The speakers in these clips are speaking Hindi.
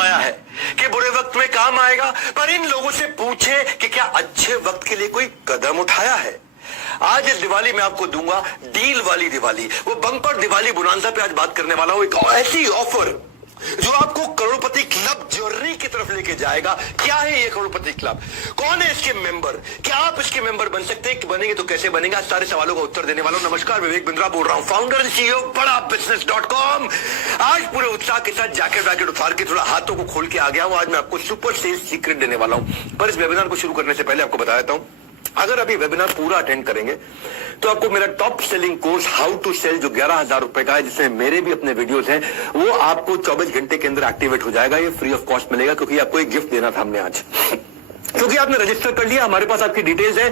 आया है कि बुरे वक्त में काम आएगा, पर इन लोगों से पूछे कि क्या अच्छे वक्त के लिए कोई कदम उठाया है। आज इस दिवाली में आपको दूंगा डील वाली दिवाली, वो बम्पर दिवाली बोनांजा पे आज बात करने वाला हूं। एक ऐसी ऑफर जो आपको करोड़पति क्लब जर्नी की तरफ लेके जाएगा। क्या है ये करोड़पति क्लब, कौन है इसके मेंबर, क्या आप इसके मेंबर बन सकते हैं, बनेंगे तो कैसे बनेंगे, आज सारे सवालों का उत्तर देने वाला हूं। नमस्कार, विवेक बिंद्रा बोल रहा हूं, फाउंडर एंड सीईओ बड़ा बिजनेस.com। आज पूरे उत्साह के साथ जैकेट वैकेट उतार के थोड़ा हाथों को खोल के आ गया हूं। आज मैं आपको सुपर सेल्स सीक्रेट देने वाला हूं। पर इस वेबिनार को शुरू करने से पहले आपको बता देता हूं, अगर अभी वेबिनार पूरा अटेंड करेंगे तो आपको मेरा top selling course how to sell, जो 11,000 रुपए का है, जिसमें मेरे भी अपने वीडियोस हैं, वो आपको 24 घंटे के अंदर एक्टिवेट हो जाएगा। ये फ्री ऑफ कॉस्ट मिलेगा, क्योंकि आपको एक गिफ्ट देना था हमने आज। क्योंकि आपने रजिस्टर कर लिया, हमारे पास आपकी डिटेल्स है,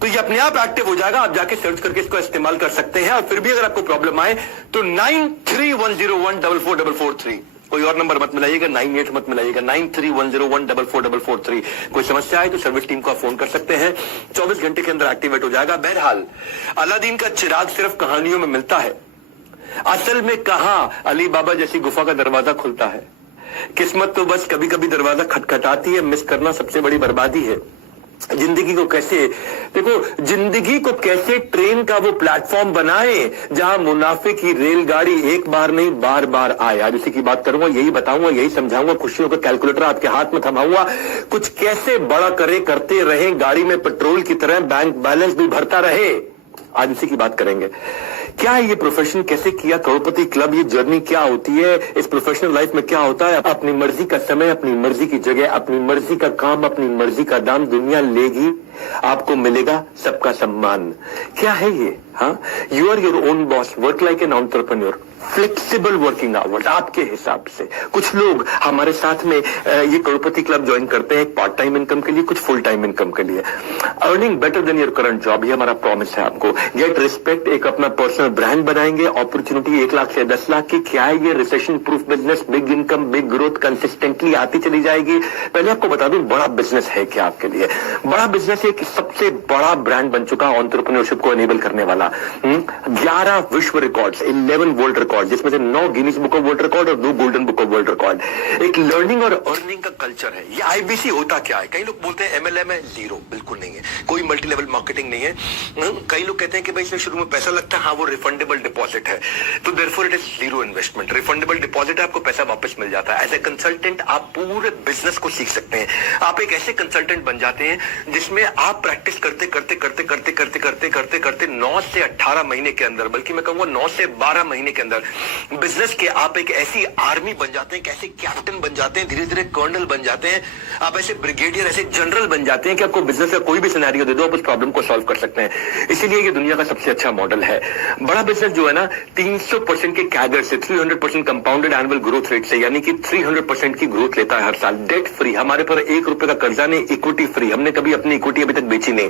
तो ये अपने आप एक्टिव हो जाएगा। आप जाके सर्च करके इसको इस्तेमाल कर सकते हैं। और फिर भी अगर आपको प्रॉब्लम आए तो 9310144443, कोई और नंबर मत मिलाइएगा, 98 मत मिलाइएगा, 9310144443। कोई समस्या है तो सर्विस टीम को आप फोन कर सकते हैं, 24 घंटे के अंदर एक्टिवेट हो जाएगा। बहरहाल, अलादीन का चिराग सिर्फ कहानियों में मिलता है, असल में कहां अली बाबा जैसी गुफा का दरवाजा खुलता है। किस्मत तो बस कभी कभी दरवाजा खटखटाती है, मिस करना सबसे बड़ी बर्बादी है। जिंदगी को कैसे, देखो, जिंदगी को कैसे ट्रेन का वो प्लेटफॉर्म बनाए जहां मुनाफे की रेलगाड़ी एक बार नहीं बार बार आए। आज उसी की बात करूंगा, यही बताऊंगा, यही समझाऊंगा। खुशियों का कैलकुलेटर आपके हाथ में थमाऊंगा, कुछ कैसे बड़ा करे, करते रहे, गाड़ी में पेट्रोल की तरह बैंक बैलेंस भी भरता रहे। आज उसी की बात करेंगे। क्या है ये प्रोफेशन, कैसे किया करोड़पति क्लब, ये जर्नी क्या होती है, इस प्रोफेशनल लाइफ में क्या होता है। अपनी मर्जी का समय, अपनी मर्जी की जगह, अपनी मर्जी का काम, अपनी मर्जी का दाम, दुनिया लेगी, आपको मिलेगा सबका सम्मान। क्या है ये? हाँ, you are your own boss, work like an entrepreneur, flexible working hours आपके हिसाब से। कुछ लोग हमारे साथ में ये करोड़पति क्लब ज्वाइन करते हैं पार्ट टाइम इनकम के लिए, कुछ फुल टाइम इनकम के लिए। Earning better than your current job, ये हमारा प्रॉमिस है आपको। गेट रिस्पेक्ट, एक अपना पर्सनल ब्रांड बनाएंगे, अपॉर्चुनिटी 1 लाख से 10 लाख की। क्या है ये? Recession proof business, big income, big growth consistently आती चली जाएगी। पहले आपको बता दूं, बड़ा बिजनेस है क्या आपके लिए। बड़ा बिजनेस एक सबसे बड़ा ब्रांड बन चुका एंटरप्रेन्योरशिप को एनेबल करने वाला। 11 विश्व रिकॉर्ड्स, 11 वर्ल्ड रिकॉर्ड, जिसमें से 9 Guinness book of world record और 2 golden book of world record. एक लर्निंग और अर्निंग का कल्चर है। ये आईबीसी होता क्या है? कई लोग बोलते हैं एमएलएम है, जीरो, बिल्कुल नहीं है। कोई मल्टी लेवल मार्केटिंग नहीं है। कई लोग कहते हैं कि भाई इसमें शुरू में पैसा लगता है, हाँ वो रिफंडेबल डिपॉजिट है, तो therefore it is zero investment. Refundable deposit है, आपको पैसा वापस मिल जाता है। एज ए कंसल्टेंट आप पूरे बिजनेस को सीख सकते हैं। आप एक ऐसे कंसल्टेंट बन जाते हैं जिसमें आप प्रैक्टिस करते करते करते करते करते करते करते करते 9 से 18 महीने के अंदर, बल्कि मैं कहूंगा 9 से 12 महीने के अंदर बिजनेस के आप एक ऐसी आर्मी बन जाते हैं, कैसे कैप्टन बन जाते हैं, धीरे धीरे कर्नल बन जाते हैं, आप ऐसे ब्रिगेडियर, ऐसे जनरल बन जाते हैं कि आपको बिजनेस का कोई भी सिनेरियो दे दो, आप उस प्रॉब्लम को सॉल्व कर सकते हैं। इसीलिए ये दुनिया का सबसे अच्छा मॉडल है। बड़ा बिजनेस जो है ना, 300% के कैगर से, 300% कंपाउंडेड एनुअल ग्रोथ रेट से, यानी कि 300% की ग्रोथ लेता है हर साल। डेट फ्री, हमारे पर 1 रुपए का कर्जा नहीं, इक्विटी फ्री। हमने कभी अपनी इक्विटी अभी तक बेची नहीं।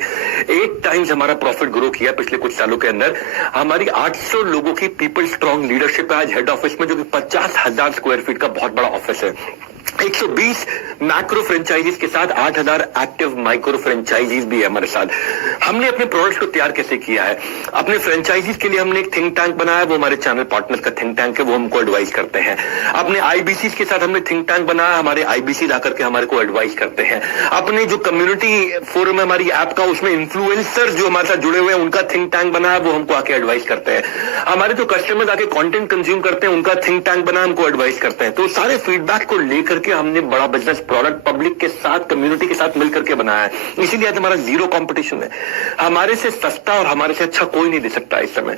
8 टाइम्स हमारा प्रॉफिट ग्रो किया पिछले कुछ सालों के अंदर। हमारी 800 लोगों की पीपल स्ट्रॉन्ग लीडरशिप है आज हेड ऑफिस में, जो कि 50,000 स्क्वायर फीट का बहुत बड़ा ऑफिस है। 120 मैक्रो फ्रेंचाइजीज के साथ 8,000 एक्टिव माइक्रो फ्रेंचाइजीज भी है हमारे साथ। हमने अपने प्रोडक्ट्स को तैयार कैसे किया है? अपने फ्रेंचाइजीज के लिए हमने एक थिंक टैंक बनाया, वो हमारे चैनल पार्टनर्स का थिंक टैंक है, वो हमको एडवाइस करते हैं। अपने आईबीसी के साथ हमने थिंक टैंक बनाया, हमारे आईबीसी आकर के हमारे को एडवाइस करते हैं। अपने जो कम्युनिटी फोरम है हमारी ऐप का, उसमें इन्फ्लुएंसर जो हमारे साथ जुड़े हुए हैं, उनका थिंक टैंक बनाया, वो हमको आके एडवाइस करते हैं। हमारे जो कस्टमर्स आके कंटेंट कंज्यूम करते हैं, उनका थिंक टैंक बनाया, हमको एडवाइस करते हैं। तो सारे फीडबैक को लेकर के हमने बड़ा बिजनेस प्रोडक्ट पब्लिक के साथ, कम्युनिटी के साथ मिलकर के बनाया है। इसीलिए आज हमारा जीरो कंपटीशन है। हमारे से सस्ता और हमारे से अच्छा कोई नहीं दे सकता इस समय।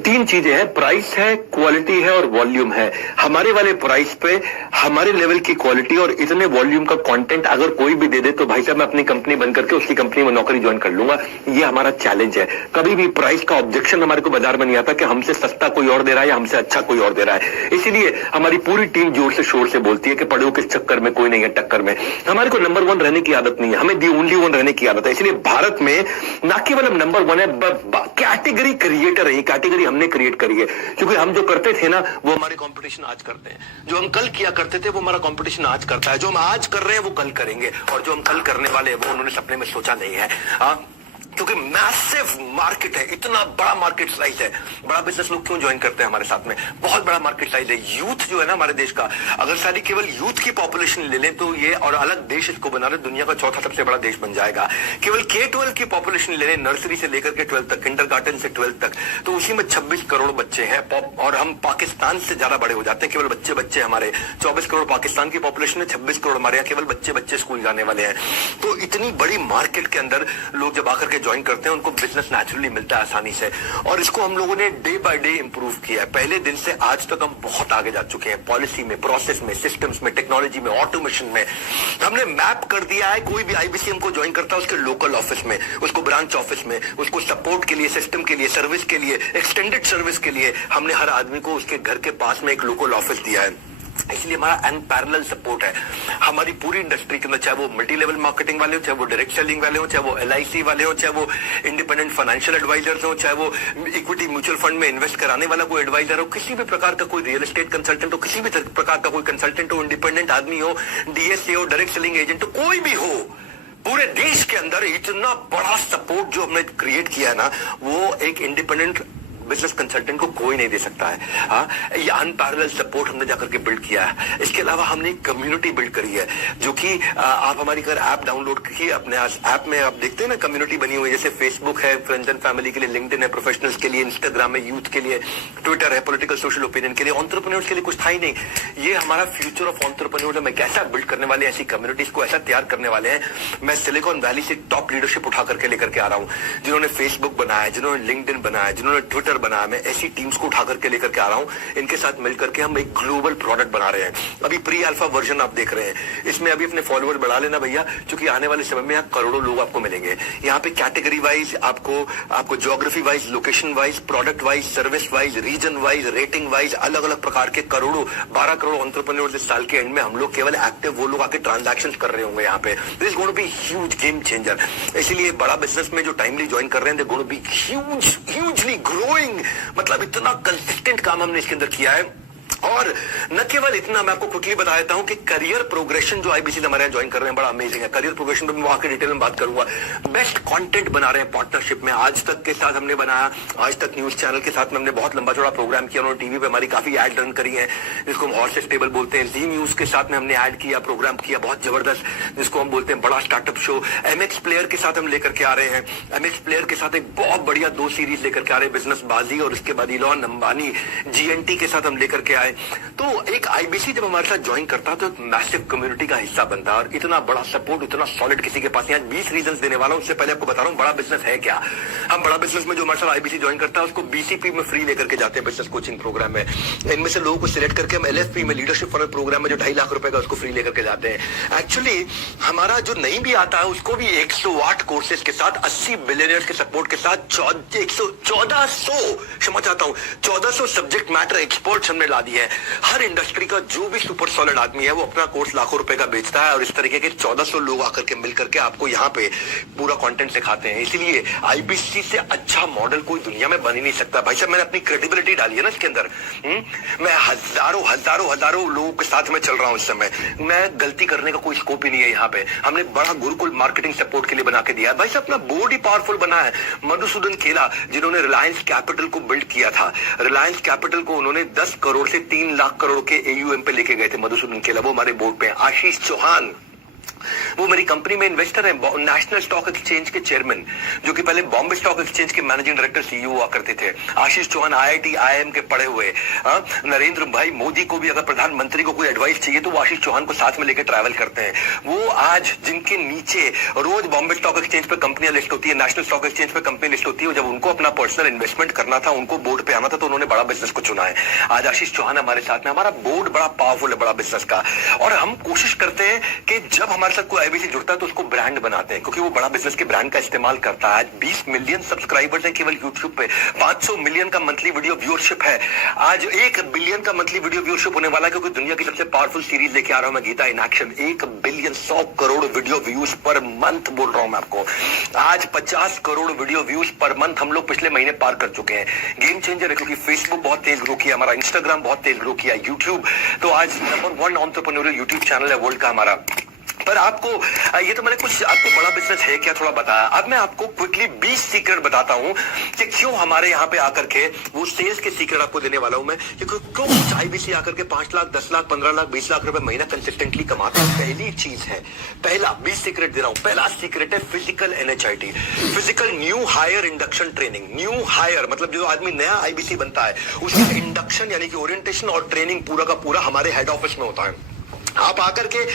3 चीजें हैं, प्राइस है, क्वालिटी है और वॉल्यूम है। हमारे वाले प्राइस पे हमारे लेवल की क्वालिटी और इतने वॉल्यूम का कंटेंट अगर कोई भी दे दे तो भाई साहब मैं अपनी कंपनी बंद करके उसकी कंपनी में नौकरी ज्वाइन कर लूंगा। ये हमारा चैलेंज है। कभी भी प्राइस का ऑब्जेक्शन हमारे को बाजार में नहीं आता कि हमसे सस्ता कोई और दे रहा है या हमसे अच्छा कोई और दे रहा है। इसीलिए हमारी पूरी टीम जोर से शोर से बोलती है कि पढ़ो किस चक्कर में, कोई नहीं है टक्कर में। हमारे को नंबर 1 रहने की आदत नहीं है, हमें दी ओनली 1 रहने की आदत है। इसलिए भारत में ना केवल हम नंबर 1 है, कैटेगरी क्रिएटर है। कैटेगरी हमने क्रिएट करी है, क्योंकि हम जो करते थे ना वो हमारे कंपटीशन आज करते हैं। जो हम कल किया करते थे वो हमारा कंपटीशन आज करता है। जो हम आज कर रहे हैं वो कल करेंगे, और जो हम कल करने वाले हैं वो उन्होंने सपने में सोचा नहीं है। क्योंकि मैसिव मार्केट है, इतना बड़ा मार्केट साइज है। बड़ा बिजनेस लोग क्यों ज्वाइन करते हैं हमारे साथ में? बहुत बड़ा मार्केट साइज है। यूथ जो है ना हमारे देश का, अगर सारी केवल यूथ की पॉपुलेशन ले लें तो ये, और अलग देश इसको बना रहे, दुनिया का चौथा सबसे बड़ा देश बन जाएगा। केवल K-12 की पॉपुलेशन ले लें, नर्सरी से लेकर के 12 तक, किंडरगार्टन से 12 तक, तो उसी में 26 करोड़ बच्चे हैं। और हम पाकिस्तान से ज्यादा बड़े हो जाते हैं। केवल बच्चे हमारे 24 करोड़ पाकिस्तान की पॉपुलेशन है, 26 करोड़ हमारे यहाँ केवल बच्चे स्कूल जाने वाले हैं। तो इतनी बड़ी मार्केट के अंदर लोग जब आकर के ज्वाइन करते हैं, उनको बिजनेस नेचुरली मिलता है आसानी से। और इसको हम लोगों ने डे बाय डे इंप्रूव किया है। पहले दिन से आज तक हम बहुत आगे जा चुके हैं, पॉलिसी में, प्रोसेस में, सिस्टम्स में, टेक्नोलॉजी में, ऑटोमेशन में। हमने मैप कर दिया है, कोई भी आईबीसीएम को ज्वाइन करता है उसके लोकल ऑफिस में, उसको ब्रांच ऑफिस में, उसको सपोर्ट के लिए, सिस्टम के लिए, सर्विस के लिए, एक्सटेंडेड सर्विस के लिए हमने हर आदमी को उसके घर के पास में एक लोकल ऑफिस दिया है। इसलिए हमारा अनपैरेलल सपोर्ट है हमारी पूरी इंडस्ट्री के अंदर, चाहे वो मल्टी लेवल मार्केटिंग वाले हो, चाहे वो डायरेक्ट सेलिंग वाले हो, चाहे वो LIC वाले हो, चाहे वो इंडिपेंडेंट फाइनेंशियल एडवाइजर्स हो, चाहे वो इक्विटी म्यूचुअल फंड में इन्वेस्ट कराने वाला कोई एडवाइजर हो, किसी भी प्रकार का कोई रियल एस्टेट कंसल्टेंट हो, किसी भी प्रकार का कोई कंसल्टेंट हो, इंडिपेंडेंट आदमी हो, DSA हो, डायरेक्ट सेलिंग एजेंट हो, कोई भी हो, पूरे देश के अंदर इतना बड़ा सपोर्ट जो हमने क्रिएट किया है ना, वो एक इंडिपेंडेंट बिजनेस कंसल्टेंट को कोई नहीं दे सकता है। हाँ, ये अनपैरेलल सपोर्ट हमने जाकर के बिल्ड किया है। इसके अलावा हमने एक कम्युनिटी बिल्ड करी है, जो कि आप हमारी अगर ऐप डाउनलोड की, अपने ऐप में आप देखते हैं ना कम्युनिटी बनी हुई है, जैसे फेसबुक है फ्रेंड्स एंड फैमिली के लिए, लिंक्डइन है प्रोफेशनल्स के लिए, इंस्टाग्राम है यूथ के लिए, ट्विटर है पॉलिटिकल सोशल ओपिनियन के लिए, एंटरप्रेन्योर्स के लिए कुछ था ही नहीं। ये हमारा फ्यूचर ऑफ एंटरप्रेन्योर है। कैसा बिल्ड करने वाले, ऐसी कम्युनिटीज को ऐसा तैयार करने वाले हैं। मैं सिलिकॉन वैली से टॉप लीडरशिप उठा करके लेकर के आ रहा हूँ, जिन्होंने फेसबुक बनाया, जिन्होंने लिंक्डइन बनाया, जिन्होंने ट्विटर बनाया। मैं ऐसी टीम्स को उठा करके लेकर के आ रहा हूं। इनके साथ मिलकर के हम एक ग्लोबल प्रोडक्ट बना रहे हैं। अभी प्री अल्फा वर्जन आप देख रहे हैं, इसमें अभी अपने फॉलोअर बढ़ा लेना भैया, क्योंकि आने वाले समय में यहाँ करोड़ों लोग आपको मिलेंगे। यहाँ पे कैटेगरी वाइज आपको geography wise, location wise, product wise, service wise, region wise, rating wise, अलग अलग प्रकार के करोड़ों, 12 करोड़ एंटरप्रेन्योर्स इस साल के एंड में हम लोग केवल एक्टिव वो लोग आके ट्रांजैक्शन कर रहे होंगे यहाँ पे। This is going to be huge game changer. इसलिए बड़ा बिजनेस में जो टाइमली ज्वाइन कर रहे हैं, they going to be hugely growing. मतलब इतना कंसिस्टेंट काम हमने इसके अंदर किया है। और न केवल इतना, मैं आपको क्विकली बता देता हूं कि करियर प्रोग्रेशन जो आईबीसी हमारे यहाँ ज्वाइन कर रहे हैं बड़ा अमेजिंग है। करियर प्रोग्रेशन पे मैं वहां के डिटेल में बात करूंगा। बेस्ट कंटेंट बना रहे हैं पार्टनरशिप में, आज तक के साथ हमने बनाया, आज तक न्यूज चैनल के साथ में हमने बहुत लंबा चौड़ा प्रोग्राम किया। उन्होंने टीवी पे हमारी काफी एड रन करी है, जिसको हम हॉर्सेस टेबल बोलते हैं। जी न्यूज के साथ में हमने ऐड किया, प्रोग्राम किया बहुत जबरदस्त, जिसको हम बोलते हैं बड़ा स्टार्टअप शो। MX प्लेयर के साथ हम लेकर के आ रहे हैं। MX प्लेयर के साथ एक बहुत बढ़िया 2 सीरीज लेकर के आ रहे हैं, बिजनेस बाजी और उसके बाद इलॉन अंबानी GNT के साथ हम लेकर के आए। तो एक आईबीसी जब हमारे साथ ज्वाइन करता है तो एक मैसिव कम्युनिटी का हिस्सा बनता है। और इतना बड़ा सपोर्ट, इतना सॉलिड किसी के पास नहीं। आज 20 रीजंस देने वाला हूं। उससे पहले आपको बता रहा हूं बड़ा बिजनेस है क्या। हम बड़ा बिजनेस में जो हमारे साथ आईबीसी ज्वाइन करता है उसको BCP में फ्री लेकर के जाते हैं, बिजनेस कोचिंग प्रोग्राम में। इनमें से लोगों को सिलेक्ट करके हम LFP में, लीडरशिप फनल प्रोग्राम में, जो 2.5 लाख रुपए का, उसको फ्री लेकर के जाते हैं। एक्चुअली हमारा जो नहीं भी आता है उसको भी 108 कोर्सेज के साथ, 80 बिलियनियर्स के सपोर्ट के साथ, 1400 सब्जेक्ट मैटर एक्सपर्ट्स हमने ला दिए हैं। हर इंडस्ट्री का जो भी सुपर सॉलिड आदमी है वो अपना कोर्स लाखों रुपए का बेचता है, और इस तरीके के 1400 लोग आकर के मिलकर के आपको यहाँ पे पूरा कंटेंट सिखाते हैं। इसीलिए आईबीसी से अच्छा मॉडल कोई दुनिया में बन ही नहीं सकता। भाई साहब, मैंने अपनी क्रेडिबिलिटी डाली है ना इसके अंदर। मैं हजारों लोगों के साथ में चल रहा हूं इस समय। मैं गलती करने का कोई स्कोप ही नहीं है यहाँ पे। हमने बड़ा गुरुकुल मार्केटिंग सपोर्ट के लिए बना के दिया है। भाई साहब, अपना बोर्ड ही पावरफुल बना है। मधुसूदन खेला, जिन्होंने रिलायंस कैपिटल को बिल्ड किया था, रिलायंस कैपिटल को उन्होंने 10 करोड़ से 3 लाख करोड़ के AUM पे लेके गए थे मधुसूदन खेला, वो हमारे बोर्ड पे। आशीष चौहान, वो मेरी कंपनी में इन्वेस्टर है, नेशनल स्टॉक एक्सचेंज के चेयरमैन, जो कि पहले बॉम्बे स्टॉक एक्सचेंज के मैनेजिंग डायरेक्टर CEO हुआ करते थे। आशीष चौहान IIT IIM के पढ़े हुए। नरेंद्र भाई मोदी को भी अगर प्रधानमंत्री को कोई एडवाइस चाहिए तो वो आशीष चौहान को साथ में लेकर ट्रैवल करते हैं। वो आज जिनके नीचे रोज बॉम्बे स्टॉक एक्सचेंज पे कंपनियां लिस्ट होती है, नेशनल स्टॉक एक्सचेंज पे कंपनी लिस्ट होती है, जब उनको अपना पर्सनल इन्वेस्टमेंट करना था, उनको बोर्ड पे आना था, तो उन्होंने बड़ा बिजनेस को चुना है। आज आशीष चौहान हमारे साथ में। हमारा बोर्ड बड़ा पावरफुल है बड़ा बिजनेस का, और हम कोशिश करते हैं कि जब हमारे साथ कोई आईबीसी जुड़ता है तो उसको ब्रांड बनाते हैं, क्योंकि वो बड़ा बिजनेस के ब्रांड का इस्तेमाल करता है। आज 20 मिलियन सब्सक्राइबर्स हैं केवल यूट्यूब पे, 500 मिलियन का मंथली वीडियो व्यूअरशिप है, आज 1 बिलियन का मंथली वीडियो व्यूअरशिप होने वाला है, क्योंकि दुनिया की सबसे पावरफुल सीरीज लेके आ रहा हूं मैं, Geeta in action. 1 billion 100 crore video views per month बोल रहा हूं मैं आपको। आज 50 crore video views per month हम लोग पिछले महीने पार कर चुके हैं। गेम चेंजर है, क्योंकि फेसबुक बहुत तेज ग्रो किया, हमारा इंस्टाग्राम बहुत तेज ग्रो किया, यूट्यूब तो आज नंबर 1 एंटरप्रेन्योरियल यूट्यूब चैनल है वर्ल्ड का हमारा। पर आपको ये तो मैंने कुछ आपको बड़ा बिजनेस है क्या थोड़ा बताया। अब मैं आपको क्विकली 20 सीक्रेट बताता हूं कि क्यों हमारे यहाँ पे आकर के वो सेल्स के सीक्रेट आपको देने वाला हूं मैं कि क्यों आईबीसी आकर के 5 लाख 10 लाख 15 लाख 20 लाख रुपए महीना कंसिस्टेंटली कमाता है। पहली चीज है, पहला 20 सीक्रेट दे रहा हूं। पहला सीक्रेट है physical NHIT, physical new hire induction training. New hire मतलब जो आदमी नया आईबीसी बनता है उसका इंडक्शन यानी कि ओरिएंटेशन और ट्रेनिंग पूरा का पूरा हमारे हेड ऑफिस में होता है। आप आकर के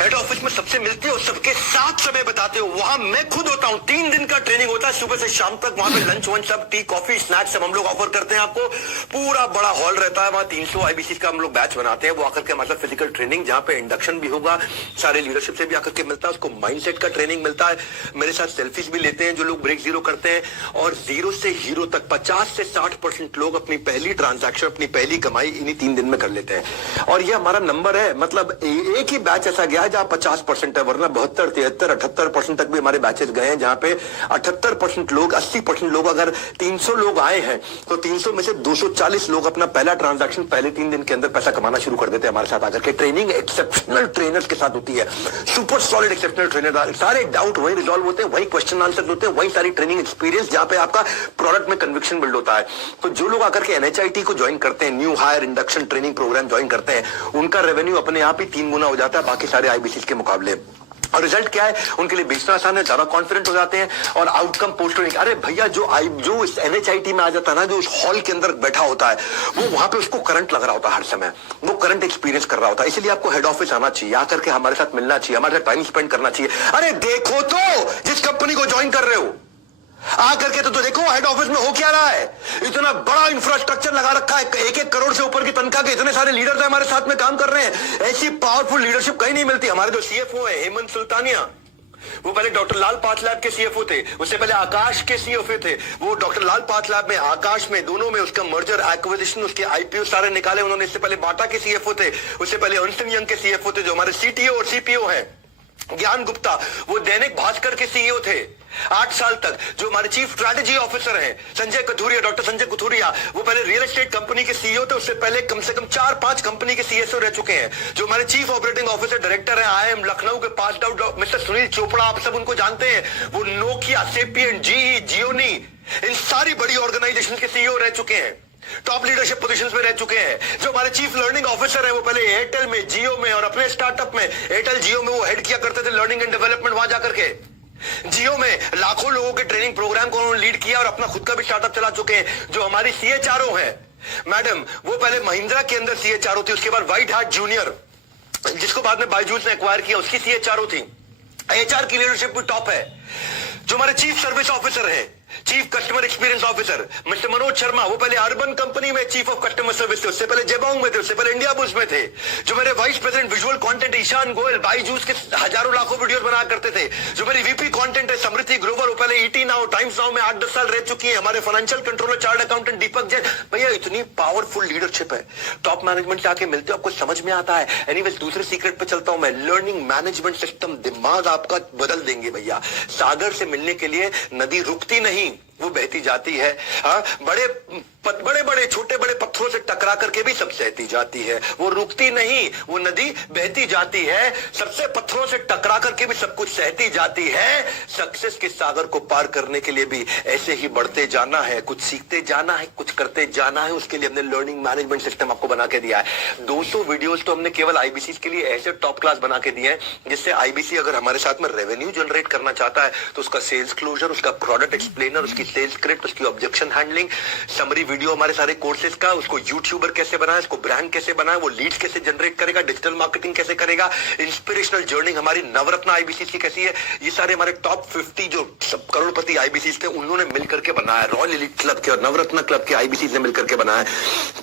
हेड ऑफिस में सबसे मिलते हो, सबके साथ समय बताते हो। वहां मैं खुद होता हूं, 3 दिन का ट्रेनिंग होता है सुबह से शाम तक। वहां पे लंच वंच सब टी कॉफी स्नैक्स सब हम लोग ऑफर करते हैं आपको। पूरा बड़ा हॉल रहता है, वहां 300 आईबीसी का हम लोग बैच बनाते हैं। वो आकर के मतलब फिजिकल ट्रेनिंग जहां पे इंडक्शन भी होगा, सारे लीडरशिप से भी आकर के मिलता है, उसको माइंडसेट का ट्रेनिंग मिलता है। मेरे साथ सेल्फीज भी लेते हैं जो लोग ब्रेक जीरो करते हैं। और जीरो से हीरो तक 50 से 60% लोग अपनी पहली ट्रांजैक्शन, अपनी पहली कमाई इन्हीं 3 दिन में कर लेते हैं। और ये हमारा नंबर है, मतलब एक ही बैच ऐसा गया है जहां 50% है, वरना 72, 73, 78% तक भी हमारे बैचेस गए हैं जहां पे 78% लोग, 80% लोग, अगर 300 लोग आए हैं तो 300 में से 240 लोग अपना पहला ट्रांजैक्शन पहले 3 दिन के अंदर पैसा कमाना शुरू कर देते हैं हमारे साथ आकर के। ट्रेनिंग एक्सेप्शनल ट्रेनर्स के साथ होती है, सुपर सॉलिड एक्सेप्शनल ट्रेनर। सारे डाउट वही रिजॉल्व होते हैं, वही क्वेश्चन आंसर होते हैं, वही सारी ट्रेनिंग एक्सपीरियंस जहां पे आपका प्रोडक्ट में कन्विक्शन बिल्ड होता है। तो जो लोग आकर के NHIT को ज्वाइन करते हैं, new hire induction training programme join करते हैं, उनका रेवेन्यू अपने आप ही 3 गुना हो जाता है बाकी सारे आईबीसी के मुकाबले। और रिजल्ट क्या है, उनके लिए बेचना आसान है, ज्यादा कॉन्फिडेंट हो जाते हैं और आउटकम पोस्ट होने। अरे भैया जो इस NHIT में आ जाता है ना, जो उस हॉल के अंदर बैठा होता है, वो वहां पे उसको करंट लग रहा होता है हर समय, वो करंट एक्सपीरियंस कर रहा होता है। इसलिए आपको हेड ऑफिस आना चाहिए, आकर के हमारे साथ मिलना चाहिए, हमारे साथ टाइम स्पेंड करना चाहिए। अरे देखो तो जिस कंपनी को ज्वाइन कर रहे हो आकर के तो देखो हेड ऑफिस में हो क्या रहा है। इतना बड़ा इंफ्रास्ट्रक्चर लगा रखा है, 1-1 करोड़ से ऊपर की तनख्वाह के इतने सारे लीडर्स हमारे साथ में काम कर रहे हैं। ऐसी पावरफुल लीडरशिप कहीं नहीं मिलती। हमारे जो CFO है हेमंत सुल्तानिया, वो पहले डॉक्टर लाल पाथलैब के CFO थे, उससे पहले आकाश के CFO थे। वो डॉक्टर लाल पाथलैब में, आकाश में, दोनों में उसका मर्जर एक्विजिशन, उसके IPO सारे निकाले उन्होंने। इससे पहले बाटा के CFO थे, उससे पहले अर्नस्ट एंड यंग के CFO थे। जो हमारे CTO और CPO है ज्ञान गुप्ता, वो दैनिक भास्कर के CEO थे 8 साल तक। जो हमारे चीफ स्ट्रैटेजी ऑफिसर हैं संजय कथुरिया, डॉक्टर संजय कथुरिया, वो पहले रियल एस्टेट कंपनी के CEO थे, उससे पहले कम से कम 4-5 कंपनी के CSO रह चुके हैं। जो हमारे चीफ ऑपरेटिंग ऑफिसर डायरेक्टर हैं IIM लखनऊ के pass out mister Sunil Chopra, आप सब उनको जानते हैं। वो नोकिया, सेपियन, GE, जियोनी, इन सारी बड़ी ऑर्गेनाइजेशन के CEO रह चुके हैं, टॉप लीडरशिप पोजीशंस में रह चुके हैं। जो हमारे चीफ लर्निंग ऑफिसर है वो पहले एयरटेल में, जियो में और अपने स्टार्टअप में, एयरटेल जियो में वो हेड किया करते थे लर्निंग एंड डेवलपमेंट। वहां जाकर के जियो में लाखों लोगों के ट्रेनिंग प्रोग्राम को उन्होंने लीड किया और अपना खुद का भी स्टार्टअप चला चुके हैं। जो हमारी CHRO है मैडम, वो पहले महिंद्रा के अंदर CHRO थी, उसके बाद व्हाइट हार्ट जूनियर, जिसको बाद में बायजूस ने एक्वायर किया, उसकी CHRO थी। HR की लीडरशिप भी टॉप है। जो हमारे चीफ सर्विस ऑफिसर है, chief customer experience officer mister Manoj Sharma, वो पहले अर्बन कंपनी में चीफ ऑफ कस्टमर सर्विस थे, उससे पहले जेबोंग में थे, उससे पहले इंडिया बुल्स में थे। जो मेरे vice president visual content Ishan Goyal, Byju's के हजारों लाखों वीडियोस बना करते थे। जो मेरी VP कंटेंट है समृद्धि ग्रोवर, वो पहले ET नाउ, टाइम्स नाउ में 8-10 साल रह चुकी है। हमारे फाइनेंशियल कंट्रोलर चार्ट अकाउंटेंट दीपक जैन। भैया इतनी पावरफुल लीडरशिप है, टॉप मैनेजमेंट से आके मिलते हो आपको समझ में आता है। एनीवेज दूसरे सीक्रेट पे चलता हूं मैं, लर्निंग मैनेजमेंट सिस्टम। दिमाग आपका बदल देंगे भैया। सागर से मिलने के लिए नदी रुकती नहीं, वो बहती जाती है। बड़े बड़े छोटे बड़े पत्थरों से टकरा करके भी सब सहती जाती है, वो रुकती नहीं, वो नदी बहती जाती है। सबसे पत्थरों से टकरा करके भी सब कुछ सहती जाती है। सक्सेस के सागर को पार करने के लिए भी ऐसे ही बढ़ते जाना है, कुछ सीखते जाना है, कुछ करते जाना है। उसके लिए हमने लर्निंग मैनेजमेंट सिस्टम आपको बना के दिया है। 200 वीडियोस तो हमने केवल आईबीसी के लिए ऐसे टॉप क्लास बना के दिए हैं, जिससे आईबीसी अगर हमारे साथ में रेवेन्यू जनरेट करना चाहता है तो उसका सेल्स क्लोजर, उसका प्रोडक्ट एक्सप्लेनर, उसकी सेल्स स्क्रिप्ट, उसकी ऑब्जेक्शन हैंडलिंग, समरी वीडियो हमारे सारे कोर्सेज का, उसको यूट्यूबर कैसे बनाए, उसको ब्रांड कैसे बनाए, वो लीड्स कैसे जनरेट करेगा, डिजिटल मार्केटिंग कैसे करेगा, इंस्पिरेशनल जर्नी हमारी नवरत्न आईबीसी की कैसी है, ये सारे हमारे टॉप 50 जो सब करोड़पति आईबीसी थे उन्होंने मिलकर के बनाया। रॉयल एलीट क्लब के और नवरत्न क्लब के आईबीसी ने मिलकर के बनाया,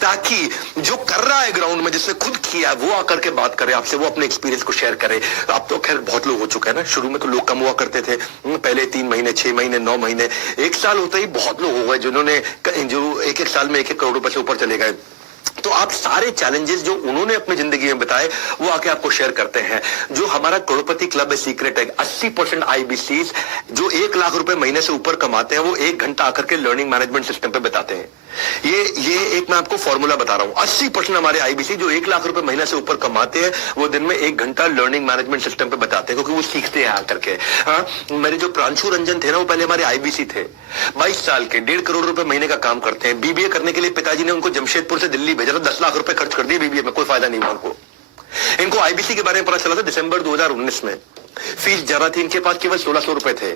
ताकि जो कर रहा है ग्राउंड में, जिसने खुद किया वो आकर के बात करे आपसे, वो अपने एक्सपीरियंस को शेयर करे। अब तो खैर बहुत लोग हो चुके हैं ना, शुरू में तो लोग कम हुआ करते थे, पहले 3 महीने, 6 महीने, 9 महीने, 1 साल होते ही बहुत लोग हो गए जिन्होंने जो 1-1 साल में 1-1 करोड़ रुपए से ऊपर चले गए। तो आप सारे चैलेंजेस जो उन्होंने अपनी जिंदगी में बताए वो आके आपको शेयर करते हैं। जो हमारा करोड़पति क्लब है सीक्रेट है, 80% आईबीसीज जो 1 लाख रुपए महीने से ऊपर कमाते हैं वो 1 घंटा आकर के लर्निंग मैनेजमेंट सिस्टम पे बताते हैं। ये एक मैं आपको फॉर्मूला बता रहा हूं। 80% हमारे आईबीसी जो 1 लाख रुपए महीने से ऊपर कमाते हैं वो दिन में 1 घंटा लर्निंग मैनेजमेंट सिस्टम पे बताते हैं, क्योंकि वो सीखते हैं आकर के। हाँ, मेरे जो प्रांशु रंजन थे ना वो पहले हमारे आईबीसी थे, 22 साल के, 1.5 करोड़ रुपए महीने का काम करते हैं। बीबीए करने के लिए पिताजी ने उनको जमशेदपुर से दिल्ली भेजा था, 10 लाख रुपए खर्च कर दिए बीबीए में, कोई फायदा नहीं हुआ उनको। इनको आईबीसी के बारे में पता चला था दिसंबर 2019 में। फीस ज्यादा थी इनके पास, केवल 1600 रुपए थे।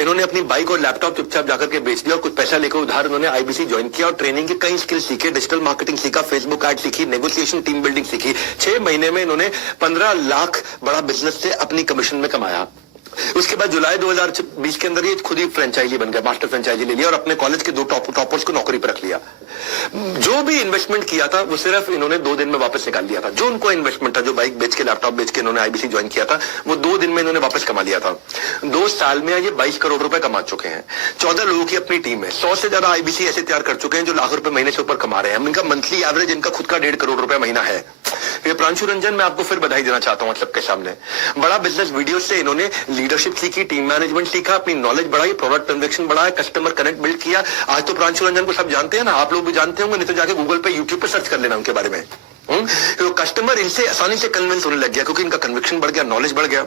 इन्होंने अपनी बाइक और लैपटॉप चुपचाप जाकर के बेच दिया और कुछ पैसा लेकर उधार इन्होंने आईबीसी ज्वाइन किया और ट्रेनिंग के कई स्किल सीखे, डिजिटल मार्केटिंग सीखा, फेसबुक एड सीखी, नेगोशिएशन, टीम बिल्डिंग सीखी। 6 महीने में इन्होंने 15 लाख बड़ा बिजनेस से अपनी कमीशन में कमाया। उसके बाद जुलाई 2020 के अंदर ये खुद ही फ्रेंचाइजी बन गया, मास्टर फ्रेंचाइजी ले लिया और अपने कॉलेज के 2 टॉपर्स को नौकरी पर रख लिया। जो भी इन्वेस्टमेंट किया था वो सिर्फ इन्होंने 2 दिन में वापस निकाल लिया था। जो उनको इन्वेस्टमेंट था, जो बाइक बेच के, लैपटॉप बेच के इन्होंने आईबीसी ज्वाइन किया था, वो 2 दिन में इन्होंने वापस कमा लिया था। 2 साल में ये 22 करोड़ रुपए कमा चुके हैं। 14 लोगों की अपनी टीम है। 100 से ज्यादा आईबीसी ऐसे तैयार कर चुके हैं जो लाख रुपए महीने से ऊपर कमा रहे हैं। इनका मंथली एवरेज इनका खुद का 1.5 करोड़ रुपए महीना है। ये प्रांशु रंजन, मैं आपको फिर बधाई देना चाहता हूं सबके सामने। बड़ा बिजनेस वीडियो से इन्होंने लीडरशिप सीखी, टीम मैनेजमेंट सीखा, अपनी नॉलेज बढ़ाई, प्रोडक्ट कन्विक्शन बढ़ाया, कस्टमर कनेक्ट बिल्ड किया। आज तो प्रांशु रंजन को सब जानते हैं ना, आप लोग भी जानते होंगे, नहीं तो जाके गूगल पे, यूट्यूब पे सर्च कर लेना उनके बारे में। तो कस्टमर इनसे आसानी से कन्विंस होने लग गया क्योंकि इनका कन्विक्शन बढ़ गया, नॉलेज बढ़ गया।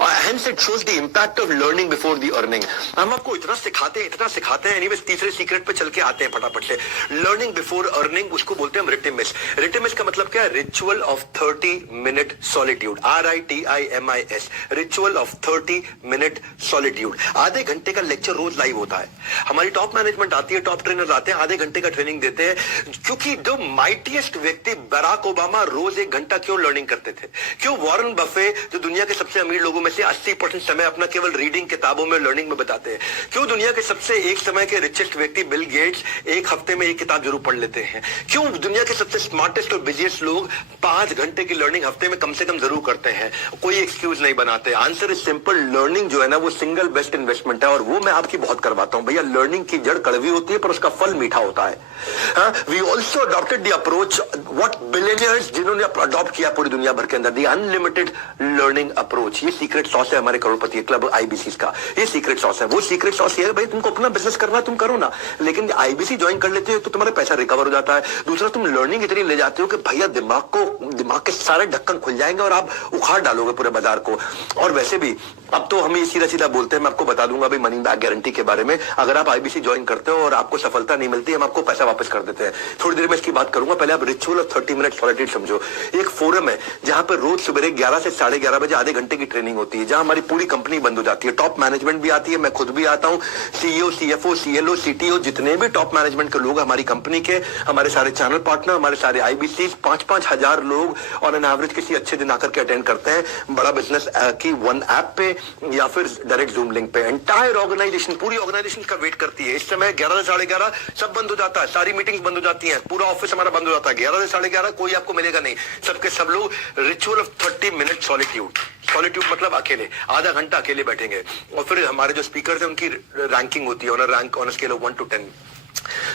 और hence it shows the impact of learning before the earning। हम आपको इतना सिखाते हैं। एनीवेज तीसरे सीक्रेट पे चल के आते हैं फटाफट से। लर्निंग बिफोर अर्निंग, उसको बोलते हैं हम रिटिमिस। रिटिमिस का मतलब क्या है? Ritual of 30 minute solitude, RITIMIS, ritual of 30 minute solitude. आधे घंटे का लेक्चर रोज लाइव होता है। हमारी टॉप मैनेजमेंट आती है, टॉप ट्रेनर आते हैं, आधे घंटे का ट्रेनिंग देते हैं। क्योंकि जो माइटीएस्ट व्यक्ति बराक ओबामा रोज 1 घंटा क्यों लर्निंग करते थे? क्यों वॉरेन बफे जो दुनिया के सबसे अमीर लोगों में से 80% समय अपना केवल रीडिंग, किताबों में, लर्निंग में बताते हैं? क्यों दुनिया के सबसे एक समय के रिचेस्ट व्यक्ति बिल गेट्स 1 हफ्ते में 1 किताब जरूर पढ़ लेते हैं? क्यों दुनिया के सबसे स्मार्टेस्ट और बिजिएस्ट लोग 5 घंटे की लर्निंग हफ्ते में कम से कम जरूर करते हैं? कोई एक्सक्यूज नहीं बनाते। आंसर इज सिंपल, लर्निंग जो है ना वो सिंगल बेस्ट इन्वेस्टमेंट है। और वो मैं आपकी बहुत करवाता हूं भैया। लर्निंग की जड़ कड़वी होती है पर उसका फल मीठा होता है। We also adopted the approach what billionaires जिन्होंने अडॉप्ट किया पूरी दुनिया भर के अंदर, द अनलिमिटेड लर्निंग अप्रोच। ये सीक्रेट सॉस है हमारे करोड़पति क्लब आईबीसी का। ये सीक्रेट सॉस है। वो सीक्रेट सॉस ये है भाई, तुमको अपना बिजनेस करना है तुम करो ना, लेकिन आईबीसी ज्वाइन कर लेते हो तो तुम्हारा पैसा रिकवर हो जाता है। दूसरा, तुम लर्निंग इतनी ले जाते हो कि भैया दिमाग के सारे ढक्कन खुल जाएंगे और आप उखाड़ डालोगे पूरे बाजार को। और वैसे भी अब तो हम ये सीधा सीधा बोलते हैं, मैं आपको बता दूंगा भाई मनी बैक गारंटी के बारे में। अगर आप आईबीसी ज्वाइन करते हो और आपको सफलता नहीं मिलती, हम आपको पैसा वापस कर देते हैं। थोड़ी देर में इसकी बात करूंगा। पहले आप रिचुअल ऑफ 30 मिनट सॉलिट्यूड समझो। एक फोरम है जहां पर रोज सुबह 11 से 11:30 बजे आधे घंटे की ट्रेनिंग होती है, जहां हमारी पूरी कंपनी बंद हो जाती है। टॉप मैनेजमेंट भी आती है, मैं खुद भी आता हूं, सीईओ, सीएफओ, सीएलओ, सीटीओ, जितने भी टॉप मैनेजमेंट के लोग हमारी कंपनी के, हमारे सारे चैनल पार्टनर, हमारे सारे आईबीसी, 5-5 हजार लोग और एन एवरेज किसी अच्छे दिन आकर के अटेंड करते हैं। बड़ा बिजनेस की वन ऐप पे या फिर डायरेक्ट जूम लिंक पे। एंटायर ऑर्गेनाइजेशन, पूरी ऑर्गेनाइजेशन का वेट करती है। इस समय 11 से 11:30 सब बंद हो जाता है, सारी मीटिंग्स बंद हो जाती हैं, पूरा ऑफिस हमारा बंद हो जाता है। 11 से 11:30 कोई आपको मिलेगा नहीं, सबके सब लोग। Ritual of 30 minute solitude. Solitude मतलब अकेले, आधा घंटा अकेले बैठेंगे। और फिर हमारे जो स्पीकर हैं उनकी रैंकिंग होती है, ऑन स्केल ऑफ 1 to 10।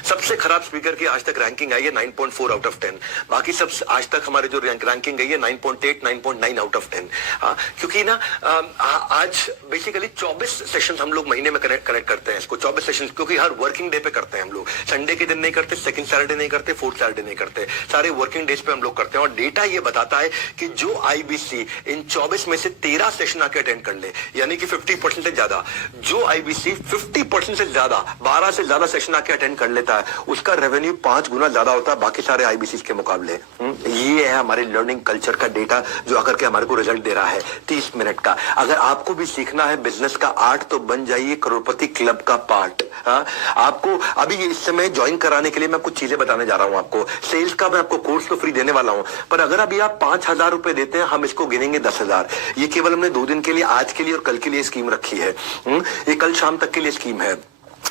सबसे खराब स्पीकर की आज तक रैंकिंग आई है 9.4 आउट ऑफ 10। बाकी सब आज तक हमारे जो रैंकिंग गई है 9.8, 9.9 आउट ऑफ 10। क्योंकि ना आज बेसिकली 24 सेशन हम लोग महीने में कनेक्ट करते हैं इसको, 24 सेशन, क्योंकि हर वर्किंग डे पे करते हैं हम लोग। संडे के दिन नहीं करते, सेकंड सैटरडे नहीं करते, फोर्थ सैटरडे नहीं करते, सारे वर्किंग डेज पे हम लोग करते हैं। और डेटा ये बताता है कि जो आईबीसी इन 24 में से 13 सेशन आके अटेंड कर ले, यानी कि 50% से ज्यादा, जो आईबीसी 50% से ज्यादा, 12 से ज्यादा सेशन आके अटेंड कर लेता है, उसका रेवेन्यू 5 गुना ज्यादा होता है बाकी सारे आईबीसी के मुकाबले। ये है हमारे लर्निंग कल्चर का डेटा जो आकर के हमारे को रिजल्ट दे रहा है 30 मिनट का। अगर आपको भी सीखना है बिजनेस का आर्ट तो बन जाइए करोड़पति क्लब का पार्ट। आपको अभी इस समय ज्वाइन कराने के लिए मैं कुछ चीजें बताने जा रहा हूं आपको। सेल्स का मैं आपको कोर्स तो फ्री देने वाला हूं, पर अगर अभी आप 5,000 रुपए देते हैं, हम इसको गिनेंगे 10,000। ये केवल हमने 2 दिन के लिए, आज के लिए और कल के लिए स्कीम रखी है। ये कल शाम तक के लिए स्कीम है।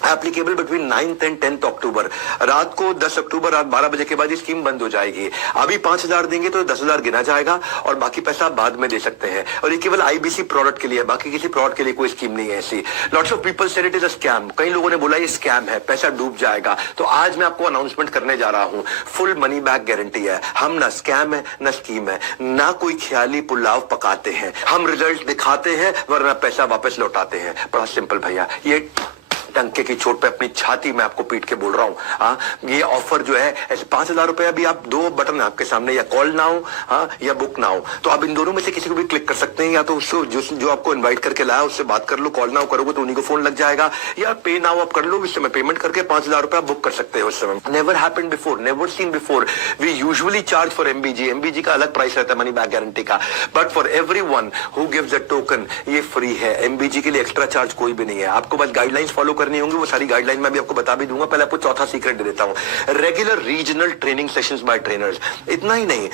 Applicable between 9th and 10th अक्टूबर। रात को 10 अक्टूबर रात 12 बजे के बाद ये स्कीम बंद हो जाएगी। अभी 5,000 देंगे तो 10,000 गिना जाएगा और बाकी पैसा आप बाद में दे सकते हैं। और ये केवल आईबीसी प्रोडक्ट के लिए है, बाकी किसी प्रोडक्ट के लिए कोई स्कीम नहीं है ऐसी। Lots of people said it is a scam. कई लोगों ने बोला ये स्कैम है, पैसा डूब जाएगा। तो आज मैं आपको अनाउंसमेंट करने जा रहा हूं, फुल मनी बैक गारंटी है। हम ना स्कैम है ना स्कीम है, ना कोई ख्याली पुलाव पकाते हैं। हम रिजल्ट दिखाते हैं वरना पैसा वापस लौटाते हैं। बड़ा सिंपल भैया, ये टंके की चोट पे अपनी छाती में आपको पीट के बोल रहा हूं। ये ऑफर जो है ऐसे 5,000 रुपए, अभी आप दो बटन है आपके सामने, या कॉल नाउ या बुक नाउ। तो आप इन दोनों में से किसी को भी क्लिक कर सकते हैं, या तो उसको जो आपको इनवाइट करके लाया उससे बात कर लो। कॉल नाउ करोगे तो उन्हीं को फोन लग जाएगा, या पे नाउ आप कर लो, इस समय पेमेंट करके 5,000 रुपए आप बुक कर सकते हो उस समय। Never happened before, never seen before. We usually charge for MBG का अलग प्राइस रहता है मनी बैक गारंटी का, but for everyone who gives a token ये फ्री है। एमबीजी के लिए एक्स्ट्रा चार्ज कोई भी नहीं है। आपको बस गाइडलाइंस फॉलो करनी होंगी, वो सारी गाइडलाइन मैं भी आपको बता भी दूंगा। पहले आपको चौथा सीक्रेट दे देता हूं, regular regional training sessions bye trainers. इतना ही नहीं,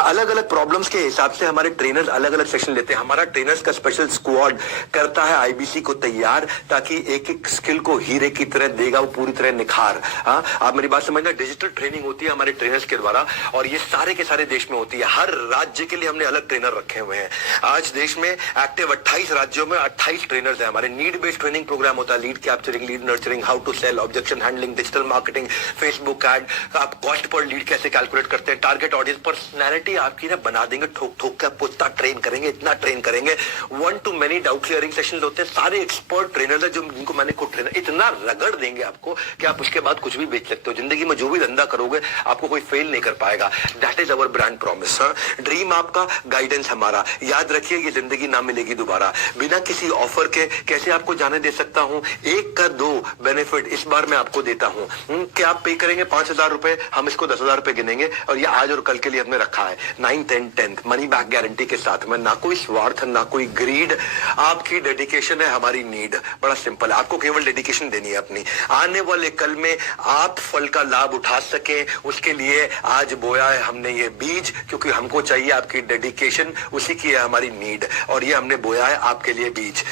अलग अलग प्रॉब्लम्स के हिसाब से हमारे ट्रेनर्स अलग अलग सेशन लेते हैं। हमारा ट्रेनर्स का स्पेशल स्क्वाड करता है आईबीसी को तैयार, ताकि एक एक स्किल को हीरे की तरह देगा वो पूरी तरह निखार। आप मेरी बात समझना, डिजिटल ट्रेनिंग होती है हमारे ट्रेनर्स के द्वारा, और ये सारे के सारे देश में होती है। हर राज्य के लिए हमने अलग ट्रेनर रखे हुए हैं। आज देश में एक्टिव 28 राज्यों में 28 ट्रेनर्स हैं हमारे। नीड बेस्ड ट्रेनिंग प्रोग्राम होता है, lead capturing, lead nurturing, how to sell, objection handling, digital marketing, Facebook ad, आप कॉस्ट पर लीड कैसे कैलकुलेट करते हैं, टारगेट ऑडियंस, पर्सनैलिटी आपकी ना बना देंगे, ठोक ठोक के आपको इतना ट्रेन करेंगे, इतना ट्रेन करेंगे। 1 to many doubt clearing sessions होते हैं। सारे एक्सपर्ट ट्रेनर है जिनको मैंने खुद ट्रेनर इतना रगड़ देंगे आपको कि आप उसके बाद कुछ भी बेच सकते हो। जिंदगी में जो भी धंधा करोगे आपको कोई फेल नहीं कर पाएगा। That is our brand promise. Dream आपका, गाइडेंस हमारा। याद रखिए ये जिंदगी ना मिलेगी दोबारा। बिना किसी ऑफर के कैसे आपको जाने दे सकता हूं। एक का दो बेनिफिट इस बार मैं आपको देता हूं कि आप पे करेंगे 5,000 रुपए, हम इसको 10,000 रुपए गिनेंगे, और ये आज और कल के लिए हमने रखा है। 9th and 10th money back guarantee के साथ में, ना कोई स्वार्थ ना कोई ग्रीड, आपकी डेडिकेशन है हमारी नीड। बड़ा सिंपल है, आपको केवल डेडिकेशन देनी है अपनी। आने वाले कल में आप फल का लाभ उठा सके उसके लिए आज बोया है हमने ये बीज, क्योंकि हमको चाहिए आपकी डेडिकेशन, उसी की है हमारी नीड, और ये हमने बोया है आपके लिए बीज।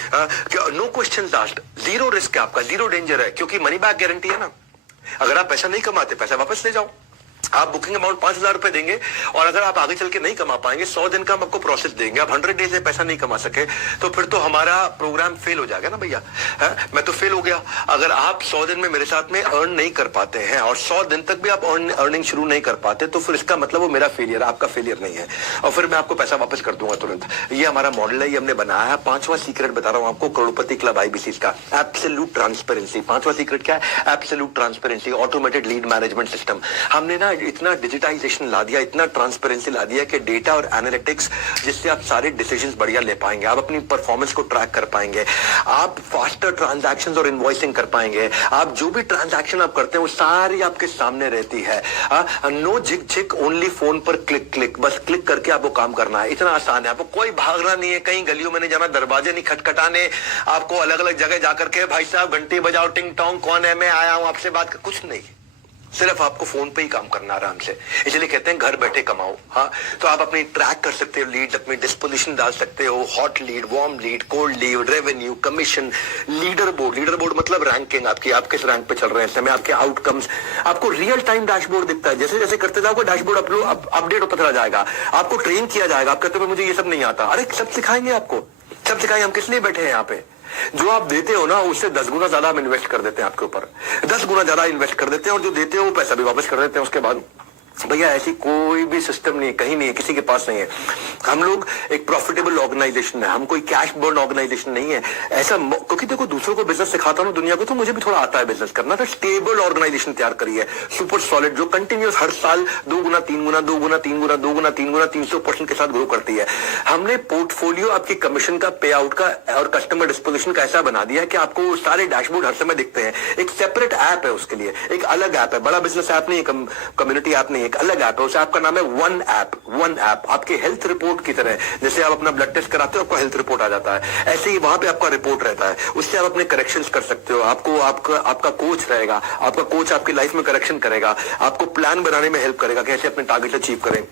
No question asked, zero risk है आपका, जीरो डेंजर है, क्योंकि मनी बैक गारंटी है ना। अगर आप पैसा नहीं कमाते, पैसा वापस ले जाओ। आप बुकिंग अमाउंट 5,000 रुपए देंगे, और अगर आप आगे चल के नहीं कमा पाएंगे, 100 दिन का हम आपको प्रोसेस देंगे। आप 100 डेज में पैसा नहीं कमा सके तो फिर तो हमारा प्रोग्राम फेल हो जाएगा ना भैया। मैं तो फेल हो गया। अगर आप 100 दिन में मेरे साथ में अर्न नहीं कर पाते हैं, और 100 दिन तक भी आप अर्निंग शुरू नहीं कर पाते, तो फिर इसका मतलब वो मेरा फेलियर, आपका फेलियर नहीं है, और फिर मैं आपको पैसा वापस कर दूंगा तुरंत। ये हमारा मॉडल है, ये हमने बनाया है। 5वां सीक्रेट बता रहा हूं आपको, करोड़पति क्लब आईबीसी का, एब्सोल्यूट ट्रांसपेरेंसी। 5वां सीक्रेट क्या है? Absolute transparency, automated lead management system. हमने ना इतना डिजिटाइजेशन ला दिया, इतना ट्रांसपेरेंसी ला दिया कि डेटा और एनालिटिक्स, जिससे आप सारे डिसीजंस बढ़िया ले पाएंगे, आप अपनी परफॉर्मेंस को ट्रैक कर पाएंगे, आप फास्टर ट्रांजैक्शंस और इनवॉइसिंग कर पाएंगे। आप जो भी ट्रांजैक्शन आप करते हैं वो सारी आपके सामने रहती है। नो झिक झिक, ओनली फोन पर क्लिक क्लिक, बस क्लिक करके आपको काम करना है। इतना आसान है, आपको कोई भागना नहीं है, कहीं गलियों में नहीं जाना, दरवाजे नहीं खटखटाने, आपको अलग अलग जगह जाकर के भाई साहब घंटी बजाओ, टिंग टोंग, कौन है, मैं आया हूं आपसे बात कर, कुछ नहीं। सिर्फ आपको फोन पे ही काम करना आराम से। इसलिए कहते हैं घर बैठे कमाओ। हाँ, तो आप अपनी ट्रैक कर सकते हो लीड, अपनी डिस्पोजिशन डाल सकते हो, hot lead, warm lead, cold lead, revenue, commission, leader board. Leader board मतलब रैंकिंग आपकी, आप किस रैंक पे चल रहे हैं इस समय, आपके आउटकम्स, आपको रियल टाइम डैशबोर्ड दिखता है। जैसे जैसे करते जाओगे डैशबोर्ड अपडेट होता चला जाएगा, आपको ट्रेन किया जाएगा। आप कहते हो मुझे ये सब नहीं आता, अरे सब सिखाएंगे आपको, सब सिखाएंगे। हम किस लिए बैठे हैं यहाँ पे? जो आप देते हो ना उससे 10 गुना ज्यादा हम इन्वेस्ट कर देते हैं आपके ऊपर, 10 गुना ज्यादा इन्वेस्ट कर देते हैं, और जो देते हो वो पैसा भी वापस कर देते हैं उसके बाद। भैया ऐसी कोई भी सिस्टम नहीं है, कहीं नहीं है, किसी के पास नहीं है। हम लोग एक प्रॉफिटेबल ऑर्गेनाइजेशन है, हम कोई कैश बर्न ऑर्गेनाइजेशन नहीं है ऐसा। क्योंकि देखो दूसरों को बिजनेस सिखाता हूं दुनिया को, तो मुझे भी थोड़ा आता है बिजनेस करना। तो स्टेबल ऑर्गेनाइजेशन तैयार करी है, सुपर सॉलिड, जो कंटिन्यूस हर साल 2 गुना 3 गुना 2 गुना 3 गुना 2 गुना 3 गुना 300% के साथ ग्रो करती है। हमने पोर्टफोलियो आपकी कमीशन का, पे आउट का और कस्टमर डिस्पोजिशन का ऐसा बना दिया है कि आपको सारे डैशबोर्ड हर समय दिखते हैं। एक सेपरेट ऐप है उसके लिए, एक अलग ऐप है, बड़ा बिजनेस ऐप नहीं है, कम्युनिटी ऐप नहीं है, एक अलग ऐप है। उस ऐप का नाम है वन ऐप। वन ऐप आपके हेल्थ रिपोर्ट की तरह, जैसे आप अपना ब्लड टेस्ट कराते हो आपको हेल्थ रिपोर्ट आ जाता है, ऐसे ही वहां पे आपका रिपोर्ट रहता है। उससे आप अपने करेक्शंस कर सकते हो। आपको आपका कोच रहेगा, आपका कोच आपकी लाइफ में करेक्शन करेगा, आपको प्लान बनाने में हेल्प करेगा, कैसे अपने टारगेट अचीव करें।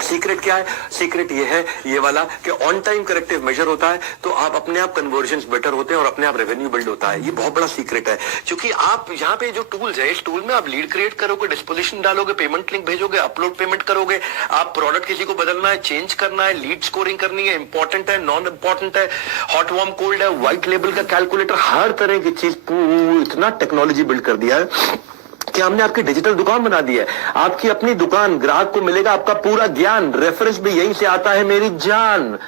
सीक्रेट क्या है? सीक्रेट ये है, ये वाला, कि ऑन टाइम करेक्टिव मेजर होता है तो आप अपने आप कन्वर्जन्स बेटर होते हैं और अपने आप रेवेन्यू बिल्ड होता है। ये बहुत बड़ा सीक्रेट है, क्योंकि आप यहाँ पे जो टूल्स है, इस टूल में आप लीड क्रिएट करोगे, डिस्पोजिशन डालोगे, पेमेंट लिंक भेजोगे, अपलोड पेमेंट करोगे, आप प्रोडक्ट किसी को बदलना है, चेंज करना है, लीड स्कोरिंग करनी है, इंपॉर्टेंट है, नॉन इंपॉर्टेंट है, हॉट वार्म कोल्ड है, व्हाइट लेबल का कैलकुलेटर, हर तरह की चीज इतना टेक्नोलॉजी बिल्ड कर दिया है कि हमने आपकी डिजिटल दुकान बना दी है। आपकी अपनी दुकान, ग्राहक को मिलेगा आपका पूरा ज्ञान, रेफरेंस भी यहीं से आता है मेरी जान।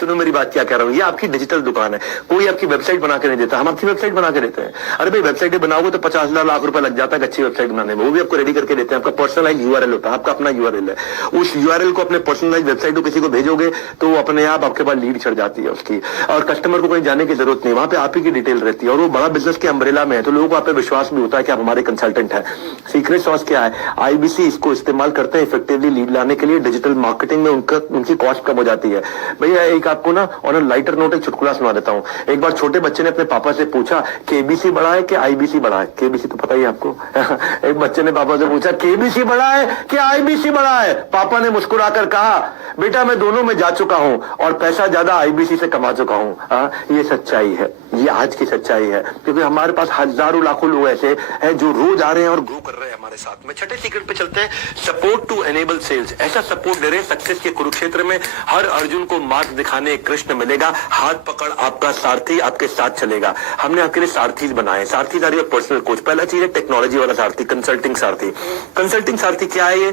सुनो मेरी बात क्या कह रहा हूं, ये आपकी डिजिटल दुकान है। कोई आपकी वेबसाइट बना के नहीं देता, हम आपकी वेबसाइट बना के देते हैं। अरे भाई वेबसाइट बनाओगे तो 50,000 लाख रुपए लग जाता है अच्छी वेबसाइट बनाने में, वो भी आपको रेडी करके देते हैं। आपका पर्सनलाइज यूआरएल होता है, आपका अपना यूआरएल है। उस यूआरएल को अपने पर्सनलाइज वेबसाइट को किसी को भेजोगे तो अपने आप आपके पास लीड चढ़ जाती है उसकी, और कस्टमर को कहीं जाने की जरूरत नहीं, वहां पे आप ही की डिटेल रहती है, और वो बड़ा बिजनेस के अम्ब्रेला में है, तो लोगों को आप पे विश्वास भी होता है कि आप हमारे कंसल्टेंट है। सीक्रेट सॉस क्या है? आईबीसी इसको इस्तेमाल करते हैं इफेक्टिवली लीड लाने के लिए। डिजिटल मार्केटिंग में उनकी कॉस्ट कम हो जाती है। भैया एक आपको ना ऑन अ लाइटर नोट एक चुटकुला सुना देता हूं। एक बार छोटे बच्चे ने अपने पापा से पूछा केबीसी बड़ा है कि आईबीसी बड़ा है? केबीसी तो पता ही है आपको। एक बच्चे ने पापा से पूछा केबीसी बड़ा है कि आईबीसी बड़ा है? पापा ने मुस्कुराकर कहा बेटा मैं दोनों में जा चुका हूं और पैसा ज्यादा आईबीसी से कमा चुका हूं। ये सच्चाई है, ये आज की सच्चाई है, क्योंकि हमारे पास हजारों लाखों लोग ऐसे हैं जो रोज आ रहे हैं और ग्रो कर रहे हैं हमारे साथ में। छठे सीक्रेट पे चलते हैं, सपोर्ट टू एनेबल सेल्स। ऐसा सपोर्ट दे रहे हैं सक्सेस के कुरुक्षेत्र में हर अर्जुन को मार्ग दिखाने कृष्ण मिलेगा, हाथ पकड़ आपका सारथी आपके साथ चलेगा। हमने आपके लिए सारथी बनाए, सारथी आर योर पर्सनल कोच। पहला चीज है टेक्नोलॉजी वाला सारथी, कंसल्टिंग सारथी। कंसल्टिंग सारथी क्या है? ये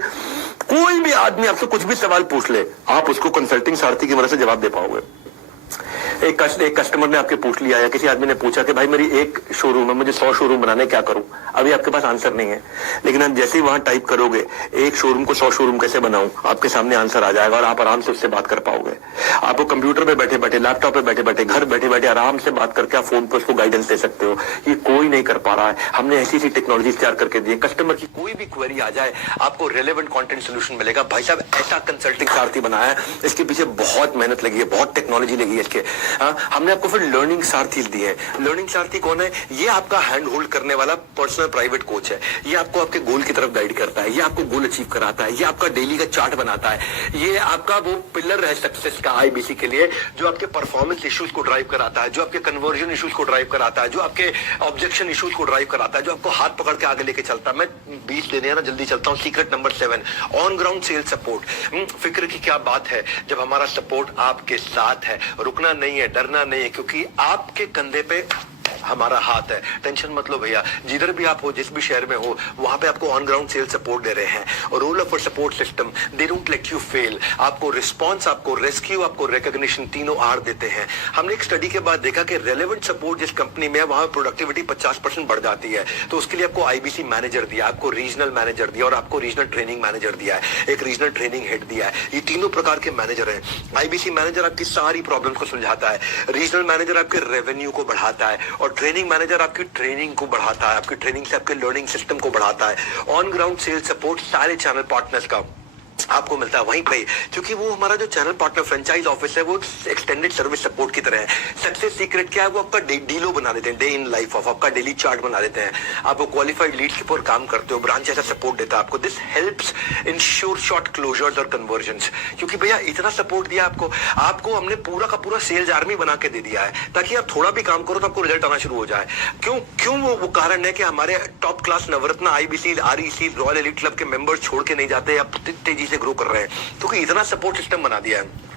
कोई भी आदमी आपसे कुछ भी सवाल पूछ ले, आप उसको कंसल्टिंग सारथी की मदद से जवाब दे पाओगे। एक कस्टमर ने आपके पूछ लिया, या किसी आदमी ने पूछा कि भाई मेरी एक शोरूम है, मुझे 100 शोरूम बनाने, क्या करूं? अभी आपके पास आंसर नहीं है, लेकिन आप जैसे ही वहां टाइप करोगे एक शोरूम को 100 शोरूम कैसे बनाऊं, आपके सामने आंसर आ जाएगा और आप आराम से उससे बात कर पाओगे। आपको कंप्यूटर पे बैठे बैठे, लैपटॉप पे बैठे बैठे, घर बैठे बैठे आराम से बात करके आप फोन पे उसको गाइडेंस दे सकते हो। ये कोई नहीं कर पा रहा है, हमने ऐसी ऐसी टेक्नोलॉजी तैयार करके दी है। कस्टमर की कोई भी क्वेरी आ जाए आपको रेलेवेंट कंटेंट सोल्यूशन मिलेगा। भाई साहब ऐसा कंसल्टिंग सारथी बनाया है, इसके पीछे बहुत मेहनत लगी है, बहुत टेक्नोलॉजी लगी है इसके। हमने आपको फिर लर्निंग सारथी दिए हैं। लर्निंग सारथी कौन है? ये आपका हैंड होल्ड करने वाला पर्सनल प्राइवेट कोच है। ये आपको आपके गोल की तरफ गाइड करता है, ये आपको गोल अचीव कराता है, ये आपका डेली का चार्ट बनाता है, ये आपका वो पिलर है सक्सेस का आईबीसी के लिए, जो आपके परफॉर्मेंस इश्यूज को ड्राइव कराता है, जो आपके कन्वर्जन इश्यूज को ड्राइव कराता है, जो आपके ऑब्जेक्शन इश्यूज को ड्राइव कराता है, जो आपको हाथ पकड़ के आगे लेके चलता है। मैं 20 देने हैं ना, जल्दी चलता हूँ। Secret number 7, on ground sales support. फिक्र की क्या बात है जब हमारा सपोर्ट आपके साथ है। रुकना नहीं है, डरना नहीं है, क्योंकि आपके कंधे पे हमारा हाथ है। टेंशन मत लो भैया, जिधर भी आप हो, जिस भी शहर में हो, वहां पे आपको ऑन ग्राउंड सेल सपोर्ट दे रहे हैं। और role of support system, they don't let you fail. आपको रिस्पांस, आपको रेस्क्यू, आपको रिकॉग्निशन, तीनों आर देते हैं। हमने एक स्टडी के बाद देखा कि रेलेवेंट सपोर्ट जिस कंपनी में है वहां प्रोडक्टिविटी 50% बढ़ जाती है। तो उसके लिए आपको आईबीसी मैनेजर दिया, आपको रीजनल मैनेजर दिया और आपको रीजनल ट्रेनिंग मैनेजर दिया है, एक रीजनल ट्रेनिंग हेड दिया है। ये तीनों प्रकार के मैनेजर हैं। आईबीसी मैनेजर आपकी सारी प्रॉब्लम को सुलझाता है, रीजनल मैनेजर आपके रेवेन्यू को बढ़ाता है, और ट्रेनिंग मैनेजर आपकी ट्रेनिंग को बढ़ाता है, आपकी ट्रेनिंग से आपके लर्निंग सिस्टम को बढ़ाता है। ऑन ग्राउंड सेल्स सपोर्ट सारे चैनल पार्टनर्स का आपको मिलता है वहीं पे, क्योंकि वो हमारा जो चैनल पार्टनर फ्रेंचाइज ऑफिस है वो एक्सटेंडेड सर्विस सपोर्ट की तरह है। सक्सेस सीक्रेट क्या है? वो आपका डीलो बना देते हैं, डे इन लाइफ ऑफ, आपका डेली चार्ट बना देते हैं। आप क्वालिफाइड लीडशिप पर काम करते हो, ब्रांच ऐसा सपोर्ट देता है आपको। This helps ensure short closures और कन्वर्जन्स, क्योंकि भैया इतना सपोर्ट दिया आपको हमने पूरा का पूरा सेल्स आर्मी बना के दे दिया है, ताकि आप थोड़ा भी काम करो तो आपको रिजल्ट आना शुरू हो जाए। क्यों वो कारण है कि हमारे top class Navratna, IBC, REC, royal elite club के मेंबर्स छोड़ के नहीं जाते, आप तेजी से ग्रो कर रहे हैं, क्योंकि इतना सपोर्ट सिस्टम बना दिया है।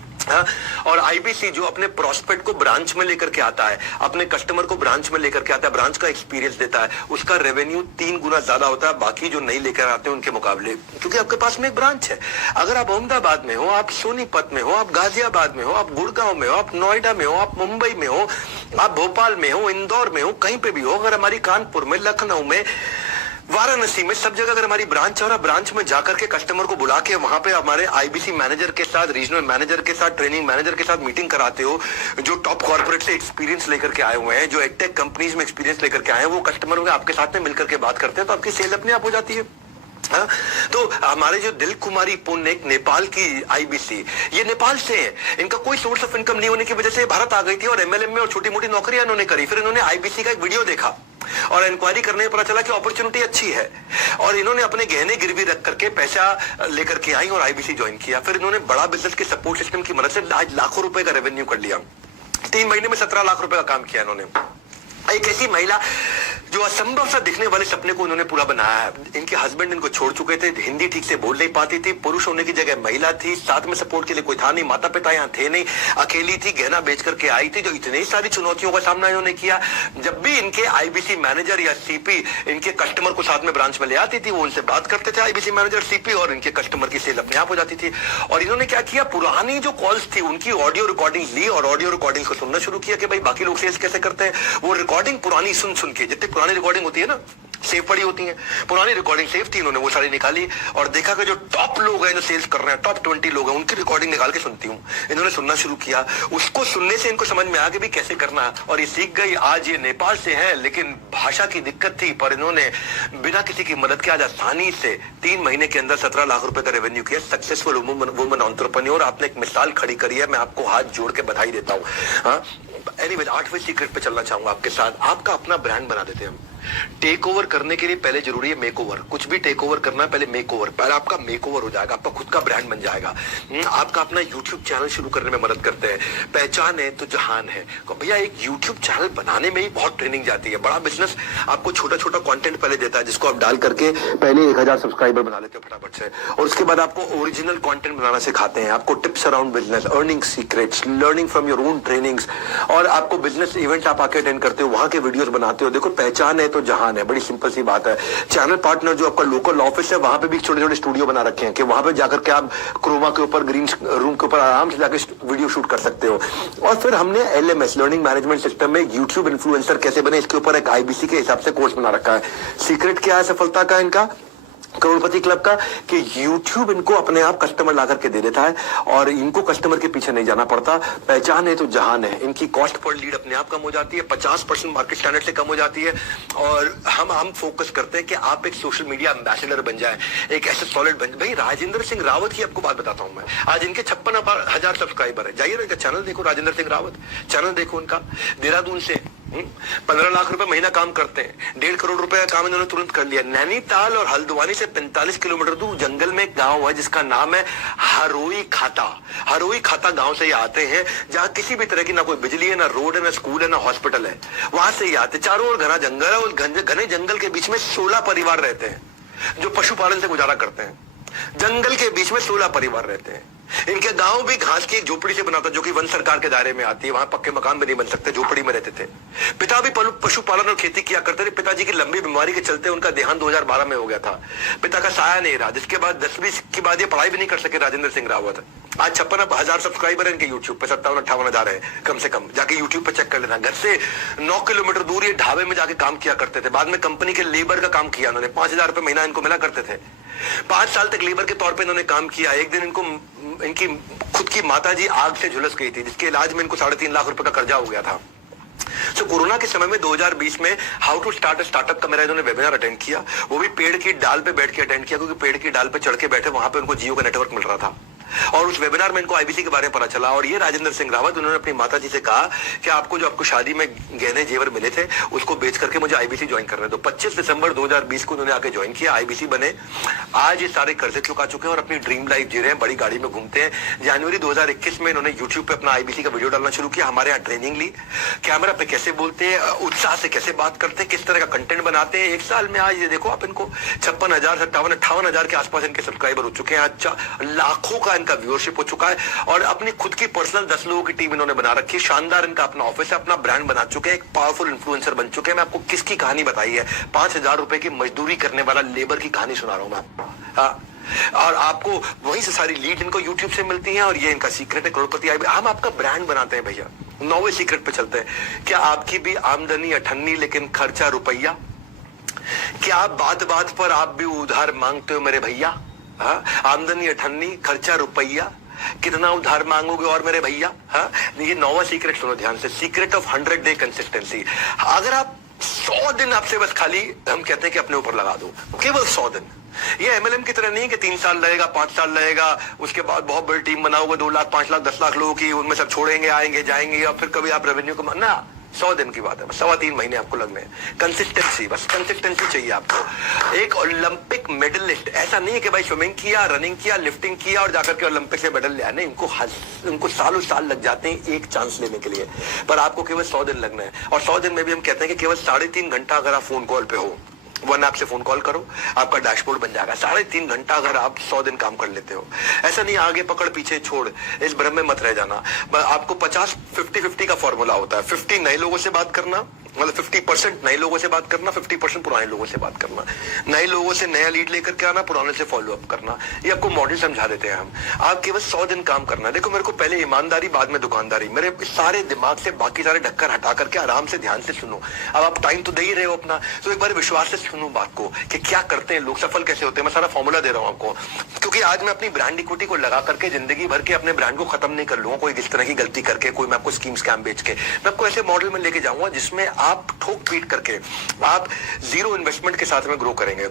और आईबीसी जो अपने प्रोस्पेक्ट को ब्रांच में लेकर के आता है, अपने कस्टमर को ब्रांच में लेकर के आता है, ब्रांच का एक्सपीरियंस देता है, उसका रेवेन्यू 3 गुना ज्यादा होता है बाकी जो नहीं लेकर आते हैं उनके मुकाबले, क्योंकि आपके पास में एक ब्रांच है। अगर आप अहमदाबाद में हो, आप सोनीपत में हो, आप गाजियाबाद में हो, आप गुड़गांव में हो, आप नोएडा में हो, आप मुंबई में हो, आप भोपाल में हो, इंदौर में हो, कहीं पे भी हो, अगर हमारी कानपुर में, लखनऊ में, वाराणसी में, सब जगह अगर हमारी ब्रांच है और आप ब्रांच में जाकर के कस्टमर को बुला के वहां पे हमारे आईबीसी मैनेजर के साथ, रीजनल मैनेजर के साथ, ट्रेनिंग मैनेजर के साथ मीटिंग कराते हो, जो टॉप कॉर्पोरेट से एक्सपीरियंस लेकर के आए हुए हैं, जो एडटेक कंपनीज में एक्सपीरियंस लेकर के आए हैं, वो कस्टमर आपके साथ में मिलकर के बात करते हैं, तो आपकी सेल अपने आप हो जाती है। हाँ, तो हमारे जो दिल कुमारी पुण्य एक नेपाल की आईबीसी, ये नेपाल से है, इनका कोई सोर्स ऑफ इनकम नहीं होने की वजह से भारत आ गई थी और एमएलएम में और छोटी मोटी नौकरियां इन्होंने करी। फिर इन्होंने आईबीसी का एक वीडियो देखा और इंक्वायरी करने में पता चला कि अपॉर्चुनिटी अच्छी है और इन्होंने अपने गहने गिरवी रख करके पैसा लेकर के आई और आईबीसी ज्वाइन किया। फिर इन्होंने बड़ा बिजनेस के सपोर्ट सिस्टम की मदद से आज लाखों रुपए का रेवेन्यू कर लिया। 3 महीने में 17 लाख रुपए का काम किया इन्होंने। एक ऐसी महिला जो असंभव सा दिखने वाले सपने को उन्होंने पूरा बनाया है। इनके हस्बैंड इनको छोड़ चुके थे, हिंदी ठीक से बोल नहीं पाती थी, पुरुष होने की जगह महिला थी, साथ में सपोर्ट के लिए कोई था नहीं, माता पिता यहाँ थे नहीं, अकेली थी, गहना बेच करके आई थी। जो इतनी सारी चुनौतियों का सामना इन्होंने किया, जब भी इनके आईबीसी मैनेजर या सीपी इनके कस्टमर को साथ में ब्रांच में ले आती थी, वो उनसे बात करते थे आईबीसी मैनेजर सीपी और इनके कस्टमर की सेल अपने आप हो जाती थी। और इन्होंने क्या किया, पुरानी जो कॉल्स थी उनकी ऑडियो रिकॉर्डिंग ली और ऑडियो रिकॉर्डिंग को सुनना शुरू किया कि भाई बाकी लोग सेल्स कैसे करते हैं। वो रिकॉर्डिंग पुरानी सुन के, जितनी पुरानी रिकॉर्डिंग होती है ना सेव पड़ी होती है, पुरानी रिकॉर्डिंग सेव थी, इन्होंने वो सारी निकाली और देखा कि जो टॉप लोग हैं जो सेल्स कर रहे हैं, टॉप 20 लोग हैं, उनकी रिकॉर्डिंग निकाल के सुनती हूँ। इन्होंने सुनना शुरू किया, उसको सुनने से इनको समझ में आ गया भी कैसे करना है और ये सीख गई। आज ये नेपाल से है लेकिन भाषा की दिक्कत थी, पर इन्होंने बिना किसी की मदद के आज आसानी से 3 महीने के अंदर 17 लाख रुपए का रेवेन्यू किया। सक्सेसफुल वुमन एंटरप्रेन्योर, आपने एक मिसाल खड़ी करी है, मैं आपको हाथ जोड़ के बधाई देता हूँ। हाँ, एनीवेज 8वें सीक्रेट पे चलना चाहूंगा आपके साथ। आपका अपना ब्रांड बना देते हैं हम। टेक ओवर करने के लिए पहले जरूरी है मेक ओवर। कुछ भी टेक ओवर करना है पहले मेक ओवर, पहले आपका मेक ओवर हो जाएगा, आपका खुद का ब्रांड बन जाएगा। आपका अपना यूट्यूब चैनल शुरू करने में मदद करते हैं। पहचान है तो जहान है। तो भैया एक यूट्यूब चैनल बनाने में ही बहुत ट्रेनिंग जाती है। बड़ा बिजनेस आपको छोटा छोटा कंटेंट पहले देता है जिसको आप डाल करके पहले 1000 सब्सक्राइबर बना लेते हो फटाफट से, और उसके बाद आपको ओरिजिनल कंटेंट बनाना सिखाते हैं, आपको tips around business, earning secrets, learning from your own trainings, और आपको बिजनेस इवेंट आप आके अटेंड करते हो, वहां के वीडियोस बनाते हो। देखो पहचान है तो जहान है, बड़ी सिंपल सी बात है। चैनल पार्टनर जो आपका लोकल ऑफिस है वहां पे भी छोटे छोटे स्टूडियो बना रखे हैं कि वहां पे जाकर के आप क्रोमा के ऊपर, ग्रीन रूम के ऊपर आराम से जाकर वीडियो शूट कर सकते हो। और फिर हमने LMS लर्निंग मैनेजमेंट सिस्टम में यूट्यूब इन्फ्लुएंसर कैसे बने इसके ऊपर एक IBC के हिसाब से कोर्स बना रखा है। सीक्रेट क्या है सफलता का इनका, करोड़पति क्लब का, कि YouTube इनको अपने आप कस्टमर ला करके दे देता है और इनको कस्टमर के पीछे नहीं जाना पड़ता। पहचान है तो जहान है। इनकी कॉस्ट पर लीड अपने आप कम हो जाती है, 50% मार्केट स्टैंडर्ड से कम हो जाती है। और हम फोकस करते हैं कि आप एक सोशल मीडिया एम्बेसडर बन जाए, एक ऐसे सॉलिड बन। भाई राजेंद्र सिंह रावत की आपको बात बताता हूं मैं, आज इनके 56,000 सब्सक्राइबर है। जाइए ना चैनल देखो, राजेंद्र सिंह रावत चैनल देखो उनका, देहरादून से 15 लाख रुपए महीना काम करते हैं, 1.5 करोड़ रुपए का काम इन्होंने तुरंत कर लिया। नैनीताल और हल्द्वानी से 45 किलोमीटर दूर जंगल में एक गांव है जिसका नाम है हरोई खाता। हरोई खाता गांव से ये आते हैं जहां किसी भी तरह की ना कोई बिजली है, ना रोड है, ना स्कूल है, ना हॉस्पिटल है। वहां से ये आते, चारों ओर घना जंगल है और घने जंगल के बीच में 16 परिवार रहते हैं जो पशुपालन से गुजारा करते हैं। जंगल के बीच में 16 परिवार रहते हैं। इनके गांव भी घास की एक झोपड़ी से बना था जो कि वन सरकार के दायरे में आती है। वहां पक्के मकान भी नहीं बन सकते, झोपड़ी में रहते थे। पिता भी पशुपालन और खेती किया करते थे। पिताजी की लंबी बीमारी के चलते उनका देहांत 2012 में हो गया था। पिता का साया नहीं रहा, जिसके बाद 10वीं के बाद ये पढ़ाई भी नहीं कर सके राजेंद्र सिंह रावत। आज 56,000 सब्सक्राइबर है इनके यूट्यूब पे, 57-58 है कम से कम। जाके यूट्यूब पे चेक कर लेना। घर से 9 किलोमीटर दूर ये ढाबे में जाके काम किया करते थे। बाद में कंपनी के लेबर का काम किया उन्होंने, 5,000 रुपए महीना इनको मिला करते थे। 5 साल तक लेबर के तौर पे इन्होंने काम किया। एक दिन इनको इनकी खुद की माताजी आग से झुलस गई थी, जिसके इलाज में इनको 3.5 लाख रुपए का कर्जा हो गया था। तो कोरोना के समय में 2020 में हाउ टू स्टार्ट स्टार्टअप का मेरा इन्होंने वेबिनार अटेंड किया। वो भी पेड़ की डाल पे बैठ के अटेंड किया, क्योंकि पेड़ की डाल पे चढ़ के बैठे, वहां पे उनको जियो का नेटवर्क मिल रहा था। और उस वेबिनार में इनको IBC के बारे में पता चला। और ये राजेंद्र सिंह रावत, उन्होंने अपनी माताजी से कहा कि आपको जो आपको शादी में गहने जेवर मिले थे उसको बेच करके मुझे IBC ज्वाइन करने दो। 25 दिसंबर 2020 को उन्होंने आके ज्वाइन किया, IBC बने। आज ये सारे कर्जे चुका चुके हैं और अपनी ड्रीम लाइफ जी रहे हैं, बड़ी गाड़ी में घूमते हैं। जनवरी 2021 में इन्होंने यूट्यूब पे अपना IBC का वीडियो डालना शुरू किया। हमारे यहाँ ट्रेनिंग ली, कैमरा पे कैसे बोलते हैं, उत्साह से कैसे बात करते हैं, किस तरह का कंटेंट बनाते हैं। 1 साल में आज ये देखो आप, इनको 56,000 58,000 के आसपास इनके सब्सक्राइबर हो चुके हैं। आज लाखों का इनका व्यूअरशिप हो चुका है और अपनी खुद की पर्सनल 10 लोगों की टीम इन्होंने बना रखी है। शानदार इनका अपना ऑफिस है, अपना ब्रांड बना चुके हैं, एक पावरफुल इन्फ्लुएंसर बन चुके हैं। मैं आपको किसकी कहानी बताई है, 5,000 रुपए की मजदूरी करने वाला लेबर की कहानी सुना रहा हूं मैं। और आपको वहीं से सारी लीड इनको यूट्यूब से मिलती है और ये इनका सीक्रेट है करोड़पति। हम आपका ब्रांड बनाते हैं भैया। 9वें सीक्रेट पे चलते हैं। क्या आपकी भी आमदनी 98 लेकिन खर्चा रुपया? क्या बात बात पर आप भी उधार मांगते हो मेरे भैया? आमदनी 98, खर्चा रुपया, कितना उधार मांगोगे और मेरे भैया? ये 9वां सीक्रेट सुनो ध्यान से, सीक्रेट ऑफ 100 डे कंसिस्टेंसी। अगर आप 100 दिन आपसे बस खाली हम कहते हैं कि अपने ऊपर लगा दो, केवल 100 दिन। ये एमएलएम की तरह नहीं है कि 3 साल लगेगा, 5 साल लगेगा, उसके बाद बहुत बड़ी टीम बनाओगे 2 लाख 5 लाख 10 लाख लोगों की, उनमें सब छोड़ेंगे आएंगे जाएंगे और फिर कभी आप रेवेन्यू को ना। 100 दिन की बात है, 3.25 महीने आपको लगने हैं। कंसिस्टेंसी, बस कंसिस्टेंसी चाहिए आपको। एक ओलंपिक मेडलिस्ट ऐसा नहीं है कि भाई स्विमिंग किया, रनिंग किया, लिफ्टिंग किया और जाकर के ओलंपिक से मेडल लिया, नहीं, उनको सालों साल लग जाते हैं एक चांस लेने के लिए, पर आपको केवल 100 दिन लगना है। और 100 दिन में भी हम कहते हैं कि केवल 3.5 घंटा अगर आप फोन कॉल पे हो, 1 ऐप से फोन कॉल करो, आपका डैशबोर्ड बन जाएगा। 3.5 घंटा अगर आप 100 दिन काम कर लेते हो, ऐसा नहीं आगे पकड़ पीछे छोड़, इस भ्रम में मत रह जाना। आपको 50-50 का फॉर्मूला होता है। 50 नए लोगों से बात करना, मतलब 50% नए लोगों से बात करना, 50% पुराने लोगों से बात करना। नए लोगों से नया लीड लेकर के आना, पुराने से फॉलो अप करना। ये आपको मॉडल समझा देते हैं हम। आप केवल 100 दिन काम करना। देखो, मेरे को पहले ईमानदारी, बाद में दुकानदारी। मेरे सारे दिमाग से बाकी सारे ढक्कन हटा करके आराम से ध्यान से सुनो। अब आप टाइम तो दे ही रहे हो अपना, तो एक बार विश्वास से सुनो बात को कि क्या करते हैं लोग, सफल कैसे होते हैं। मैं सारा फॉर्मूला दे रहा हूं आपको, क्योंकि आज मैं अपनी ब्रांड इक्विटी को लगा करके जिंदगी भर के अपने ब्रांड को खत्म नहीं कर लूंगा कोई इस तरह की गलती करके, कोई मैं आपको स्कीम स्कैम बेच के। मैं आपको ऐसे मॉडल में लेके जाऊंगा जिसमें आप ठोक पीट करके आप 0 इन्वेस्टमेंट के साथ में ग्रो करेंगे।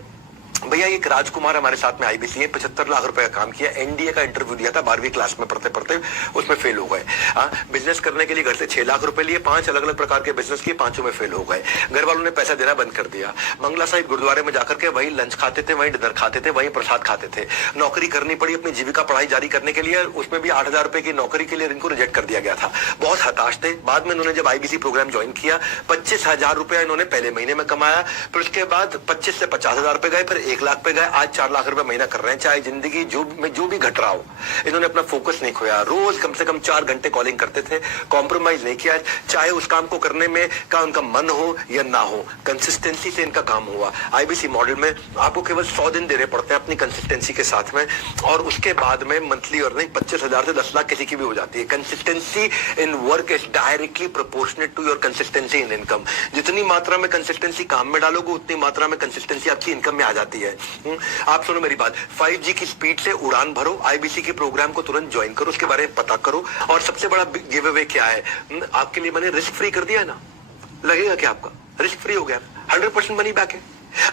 भैया, एक राजकुमार हमारे साथ में आईबीसी है, 75 लाख रुपए का काम किया, एनडीए का इंटरव्यू दिया था, 12वीं क्लास में पढ़ते पढ़ते उसमें फेल हो गए। बिजनेस करने के लिए घर से 6 लाख रुपए लिए, 5 अलग अलग प्रकार के बिजनेस किए, 5 में फेल हो गए। घर वालों ने पैसा देना बंद कर दिया। मंगला साहिब गुरुद्वारे में जाकर के वही लंच खाते थे, वही डिनर खाते थे, वही प्रसाद खाते थे। नौकरी करनी पड़ी अपनी जीविका पढ़ाई जारी करने के लिए, उसमें भी 8,000 रुपए की नौकरी के लिए इनको रिजेक्ट कर दिया गया था। बहुत हताश थे। बाद में इन्होंने जब आईबीसी प्रोग्राम ज्वाइन किया, 25,000 रुपया इन्होंने पहले महीने में कमाया, फिर उसके बाद 25 से 50,000 रुपए गए, फिर 1 लाख पे गए, आज 4 लाख रुपए महीना कर रहे हैं। चाहे जिंदगी जो भी घट रहा हो, इन्होंने अपना फोकस नहीं खोया। रोज कम से कम 4 घंटे कॉलिंग करते थे, कॉम्प्रोमाइज नहीं किया, चाहे उस काम को करने में का उनका मन हो या ना हो, कंसिस्टेंसी से इनका काम हुआ। आईबीसी मॉडल में आपको केवल 100 दिन देने पड़ते हैं अपनी कंसिस्टेंसी के साथ में, और उसके बाद में मंथली अर्निंग 25,000 से 10 लाख किसी की भी हो जाती है। Consistency in work is directly proportionate to your consistency in income. जितनी मात्रा में कंसिस्टेंसी काम में डालोगे, उतनी मात्रा में कंसिस्टेंसी आपकी इनकम में आ जाती है। आप सुनो मेरी बात, 5G की स्पीड से उड़ान भरो, आईबीसी के प्रोग्राम को तुरंत ज्वाइन करो, उसके बारे में पता करो। और सबसे बड़ा गिव अवे क्या है, आपके लिए मैंने रिस्क फ्री कर दिया है ना। लगेगा क्या आपका रिस्क फ्री हो गया, 100% मनी बैक है।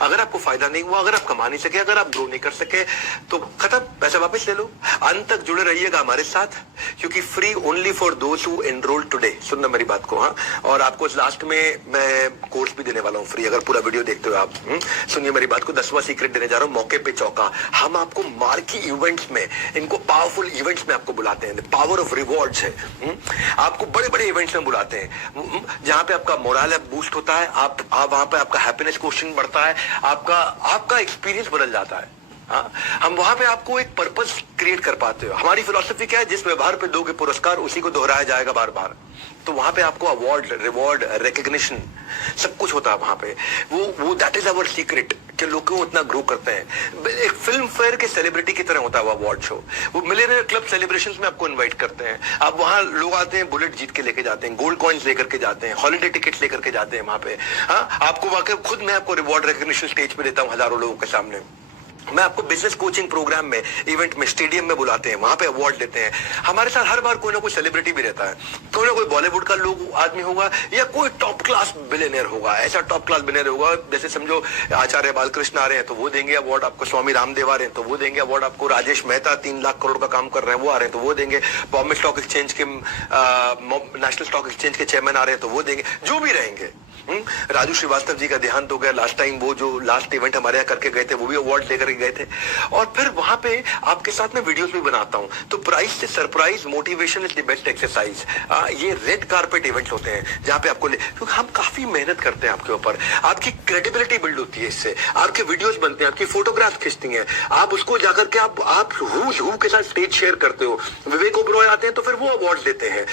अगर आपको फायदा नहीं हुआ, अगर आप कमा नहीं सके, अगर आप ग्रो नहीं कर सके, तो खत्म, पैसा वापस ले लो। अंत तक जुड़े रहिएगा हमारे साथ, क्योंकि free only for those who enrol today. सुनना मेरी बात को, हाँ। और आपको लास्ट में मैं कोर्स भी देने वाला हूँ फ्री, अगर पूरा वीडियो देखते हो आप। सुनिए मेरी बात को, 10वां सीक्रेट देने जा रहा हूँ, मौके पे चौका। हम आपको मार्की इवेंट्स में, इनको पावरफुल इवेंट्स में आपको बुलाते हैं, पावर ऑफ रिवॉर्ड्स है। आपको बड़े बड़े इवेंट्स में बुलाते हैं, जहां पे आपका मोरल बूस्ट होता है, आप वहां पे आपका हैप्पीनेस क्वेश्चन बढ़ता है, आपका एक्सपीरियंस बदल जाता है। हम वहां पे आपको एक पर्पस क्रिएट कर पाते हो। हमारी फिलॉसफी क्या है, जिस व्यवहार पे दोगे पुरस्कार, उसी को दोहराया जाएगा बार बार। तो वहां पे आपको अवार्ड, रिवॉर्ड, रिकग्निशन सब कुछ होता है वहां पे। वो दैट इज अवर सीक्रेट कि लोग क्यों इतना ग्रो करते हैं। एक फिल्म फेयर के सेलिब्रिटी की तरह होता है वो अवार्ड शो। वो मिलियनेयर क्लब सेलिब्रेशंस में आपको इनवाइट करते हैं, आप वहां लोग आते हैं, बुलेट जीत के लेके जाते हैं, गोल्ड कॉइन्स लेकर के जाते हैं, हॉलिडे टिकट्स लेकर के जाते हैं वहां पे। आपको वाकई खुद मैं आपको रिवॉर्ड रिकग्निशन स्टेज पे देता हूं हजारों लोगों के सामने। मैं आपको बिजनेस कोचिंग प्रोग्राम में, इवेंट में, स्टेडियम में बुलाते हैं, वहां पे अवार्ड देते हैं। हमारे साथ हर बार कोई ना कोई सेलिब्रिटी भी रहता है, कोई ना कोई बॉलीवुड का लोग आदमी होगा या कोई टॉप क्लास बिलियनियर होगा। ऐसा टॉप क्लास बिलियनियर होगा, जैसे समझो आचार्य बालकृष्ण आ रहे हैं तो वो देंगे अवार्ड आपको, स्वामी रामदेव आ रहे हैं तो वो देंगे अवार्ड आपको, राजेश मेहता 3 लाख करोड़ का काम कर रहे हैं वो आ रहे हैं तो वो देंगे, बॉम्बे स्टॉक एक्सचेंज के नेशनल स्टॉक एक्सचेंज के चेयरमैन आ रहे हैं तो वो देंगे, जो भी रहेंगे। राजू श्रीवास्तव जी का देहांत हो गया लास्ट टाइम, वो जो लास्ट इवेंट हमारे यहाँ करके गए थे, वो भी अवार्ड लेकर गए थे। और फिर वहां पे आपके साथ में वीडियोस भी बनाता हूं। तो प्राइस से surprise, motivation is the best exercise. ये रेड कारपेट इवेंट्स होते हैं जहां पे आपको, क्योंकि हम काफी मेहनत करते हैं आपके ऊपर, आपकी क्रेडिबिलिटी बिल्ड होती है इससे, आपके वीडियोस बनते हैं, आपकी फोटोग्राफ खींचती हैं, आप उसको जाकर के आप हु के साथ स्टेज शेयर करते हो। विवेक ओबरॉय आते हैं तो फिर वो अवार्ड देते हैं,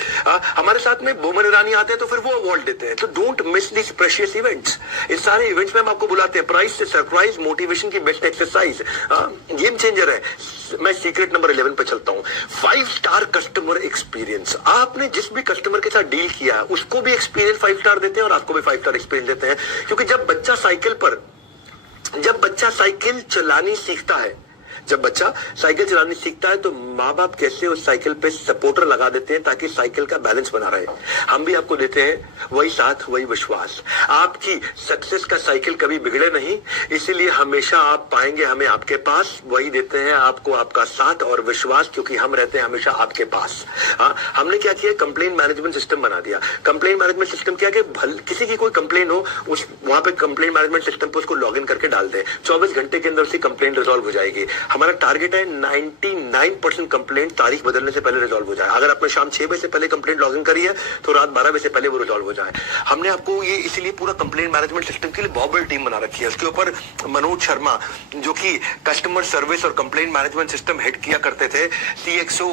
हमारे साथ में बोमन ईरानी आते हैं तो फिर वो अवार्ड देते हैं। तो don't miss this precious events. इस सारे इवेंट्स में हम आपको बुलाते हैं, प्राइस से सरप्राइज, मोटिवेशन की बेस्ट एक्सरसाइज, गेम चेंजर है। मैं सीक्रेट नंबर 11 पे चलता हूं, 5 स्टार कस्टमर एक्सपीरियंस। आपने जिस भी कस्टमर के साथ डील किया है उसको भी एक्सपीरियंस 5 स्टार देते हैं और आपको भी 5 स्टार एक्सपीरियंस देते हैं। क्योंकि जब बच्चा साइकिल चलानी सीखता है, जब बच्चा साइकिल चलानी सीखता है तो माँ बाप कैसे उस साइकिल पे सपोर्टर लगा देते हैं ताकि साइकिल का बैलेंस बना रहे। हम भी आपको देते हैं वही साथ वही विश्वास। आपकी सक्सेस का साइकिल कभी बिगड़े नहीं, इसीलिए हमेशा आप पाएंगे हमें आपके पास। वही देते हैं आपको आपका साथ और विश्वास, क्योंकि हम रहते हैं हमेशा आपके पास। हाँ, हमने क्या किया, कंप्लेन मैनेजमेंट सिस्टम बना दिया। कंप्लेन मैनेजमेंट सिस्टम क्या कि किसी की कोई कंप्लेन हो, उस वहां पे कंप्लेन मैनेजमेंट सिस्टम पे उसको लॉगिन करके डाल दे, 24 घंटे के अंदर उसकी कंप्लेन रिजॉल्व हो जाएगी। हमारा टारगेट है 99% कंप्लेंट तारीख बदलने से पहले रिजॉल्व हो जाए। अगर आपने शाम 6 बजे से पहले कंप्लेंट लॉगिन करी है तो रात 12 बजे से पहले वो रिजॉल्व हो जाए। हमने आपको ये इसीलिए पूरा कंप्लेंट मैनेजमेंट सिस्टम के लिए बहुत बड़ी टीम बना रखी है। उसके ऊपर मनोज शर्मा जो कि कस्टमर सर्विस और कंप्लेंट मैनेजमेंट सिस्टम हेड किया करते थे, CXO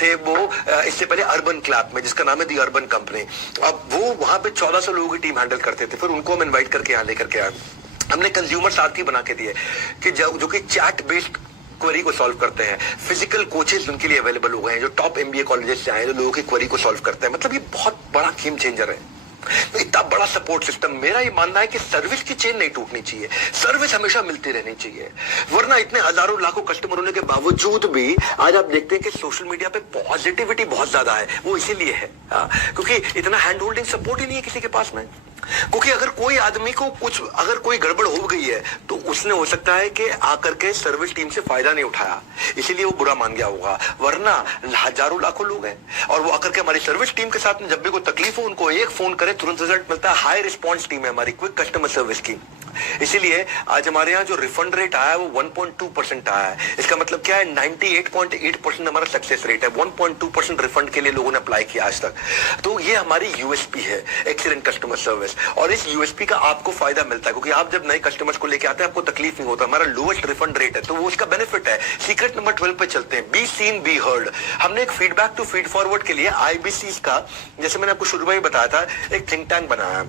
थे वो इससे पहले अर्बन क्लैप में, जिसका नाम है दी अर्बन कंपनी। अब वो वहां पे 1400 लोगों की टीम हैंडल करते थे। फिर उनको हम इन्वाइट करके यहाँ लेकर के आए। हमने कंज्यूमर साथी बना के दिए कि जो कि चैट बेस्ड क्वेरी को सॉल्व करते हैं। फिजिकल कोचेस उनके लिए अवेलेबल हो गए हैं जो टॉप MBA कॉलेजेस से आए हैं, जो लोगों की क्वेरी को सॉल्व करते हैं। मतलब ये बहुत बड़ा गेम चेंजर है। तो इतना बड़ा सपोर्ट सिस्टम, मेरा ये मानना है कि सर्विस की चेन नहीं टूटनी चाहिए, सर्विस हमेशा मिलती रहनी चाहिए। वरना इतने हजारों लाखों कस्टमर होने के बावजूद भी आज आप देखते हैं कि सोशल मीडिया पे पॉजिटिविटी बहुत ज्यादा है। वो इसीलिए है क्योंकि इतना हैंड होल्डिंग सपोर्ट ही नहीं है किसी के पास में। क्योंकि अगर कोई आदमी को कुछ अगर कोई गड़बड़ हो गई है तो उसने हो सकता है कि आकर के सर्विस टीम से फायदा नहीं उठाया, इसीलिए वो बुरा मान गया होगा। वरना हजारों लाखों लोग हैं और वो आकर के हमारी सर्विस टीम के साथ में जब भी कोई तकलीफ हो उनको एक फोन करे, तुरंत रिजल्ट मिलता है। हाई रिस्पॉन्स टीम है हमारी, क्विक कस्टमर सर्विस की। इसीलिए आज हमारे यहाँ जो रिफंड रेट आया है वो 1.2% आया है। इसका मतलब क्या है, 98.8% हमारा सक्सेस रेट है। 1.2% रिफंड के लिए लोगों ने अप्लाई किया आज तक। तो ये हमारी USP है, एक्सीलेंट कस्टमर सर्विस। और इस USP का आपको फायदा मिलता है क्योंकि आप जब नए कस्टमर्स को लेके आते हैं आपको तकलीफ नहीं होता। हमारा लोएस्ट रिफंड रेट है तो वो उसका बेनिफिट है। सीक्रेट नंबर 12 पे चलते हैं, बी सीन बी हर्ड। हमने एक फीडबैक टू फीड फॉरवर्ड के लिए IBC का, जैसे मैंने आपको शुरू में ही बताया था, एक थिंक टैंक बनाया।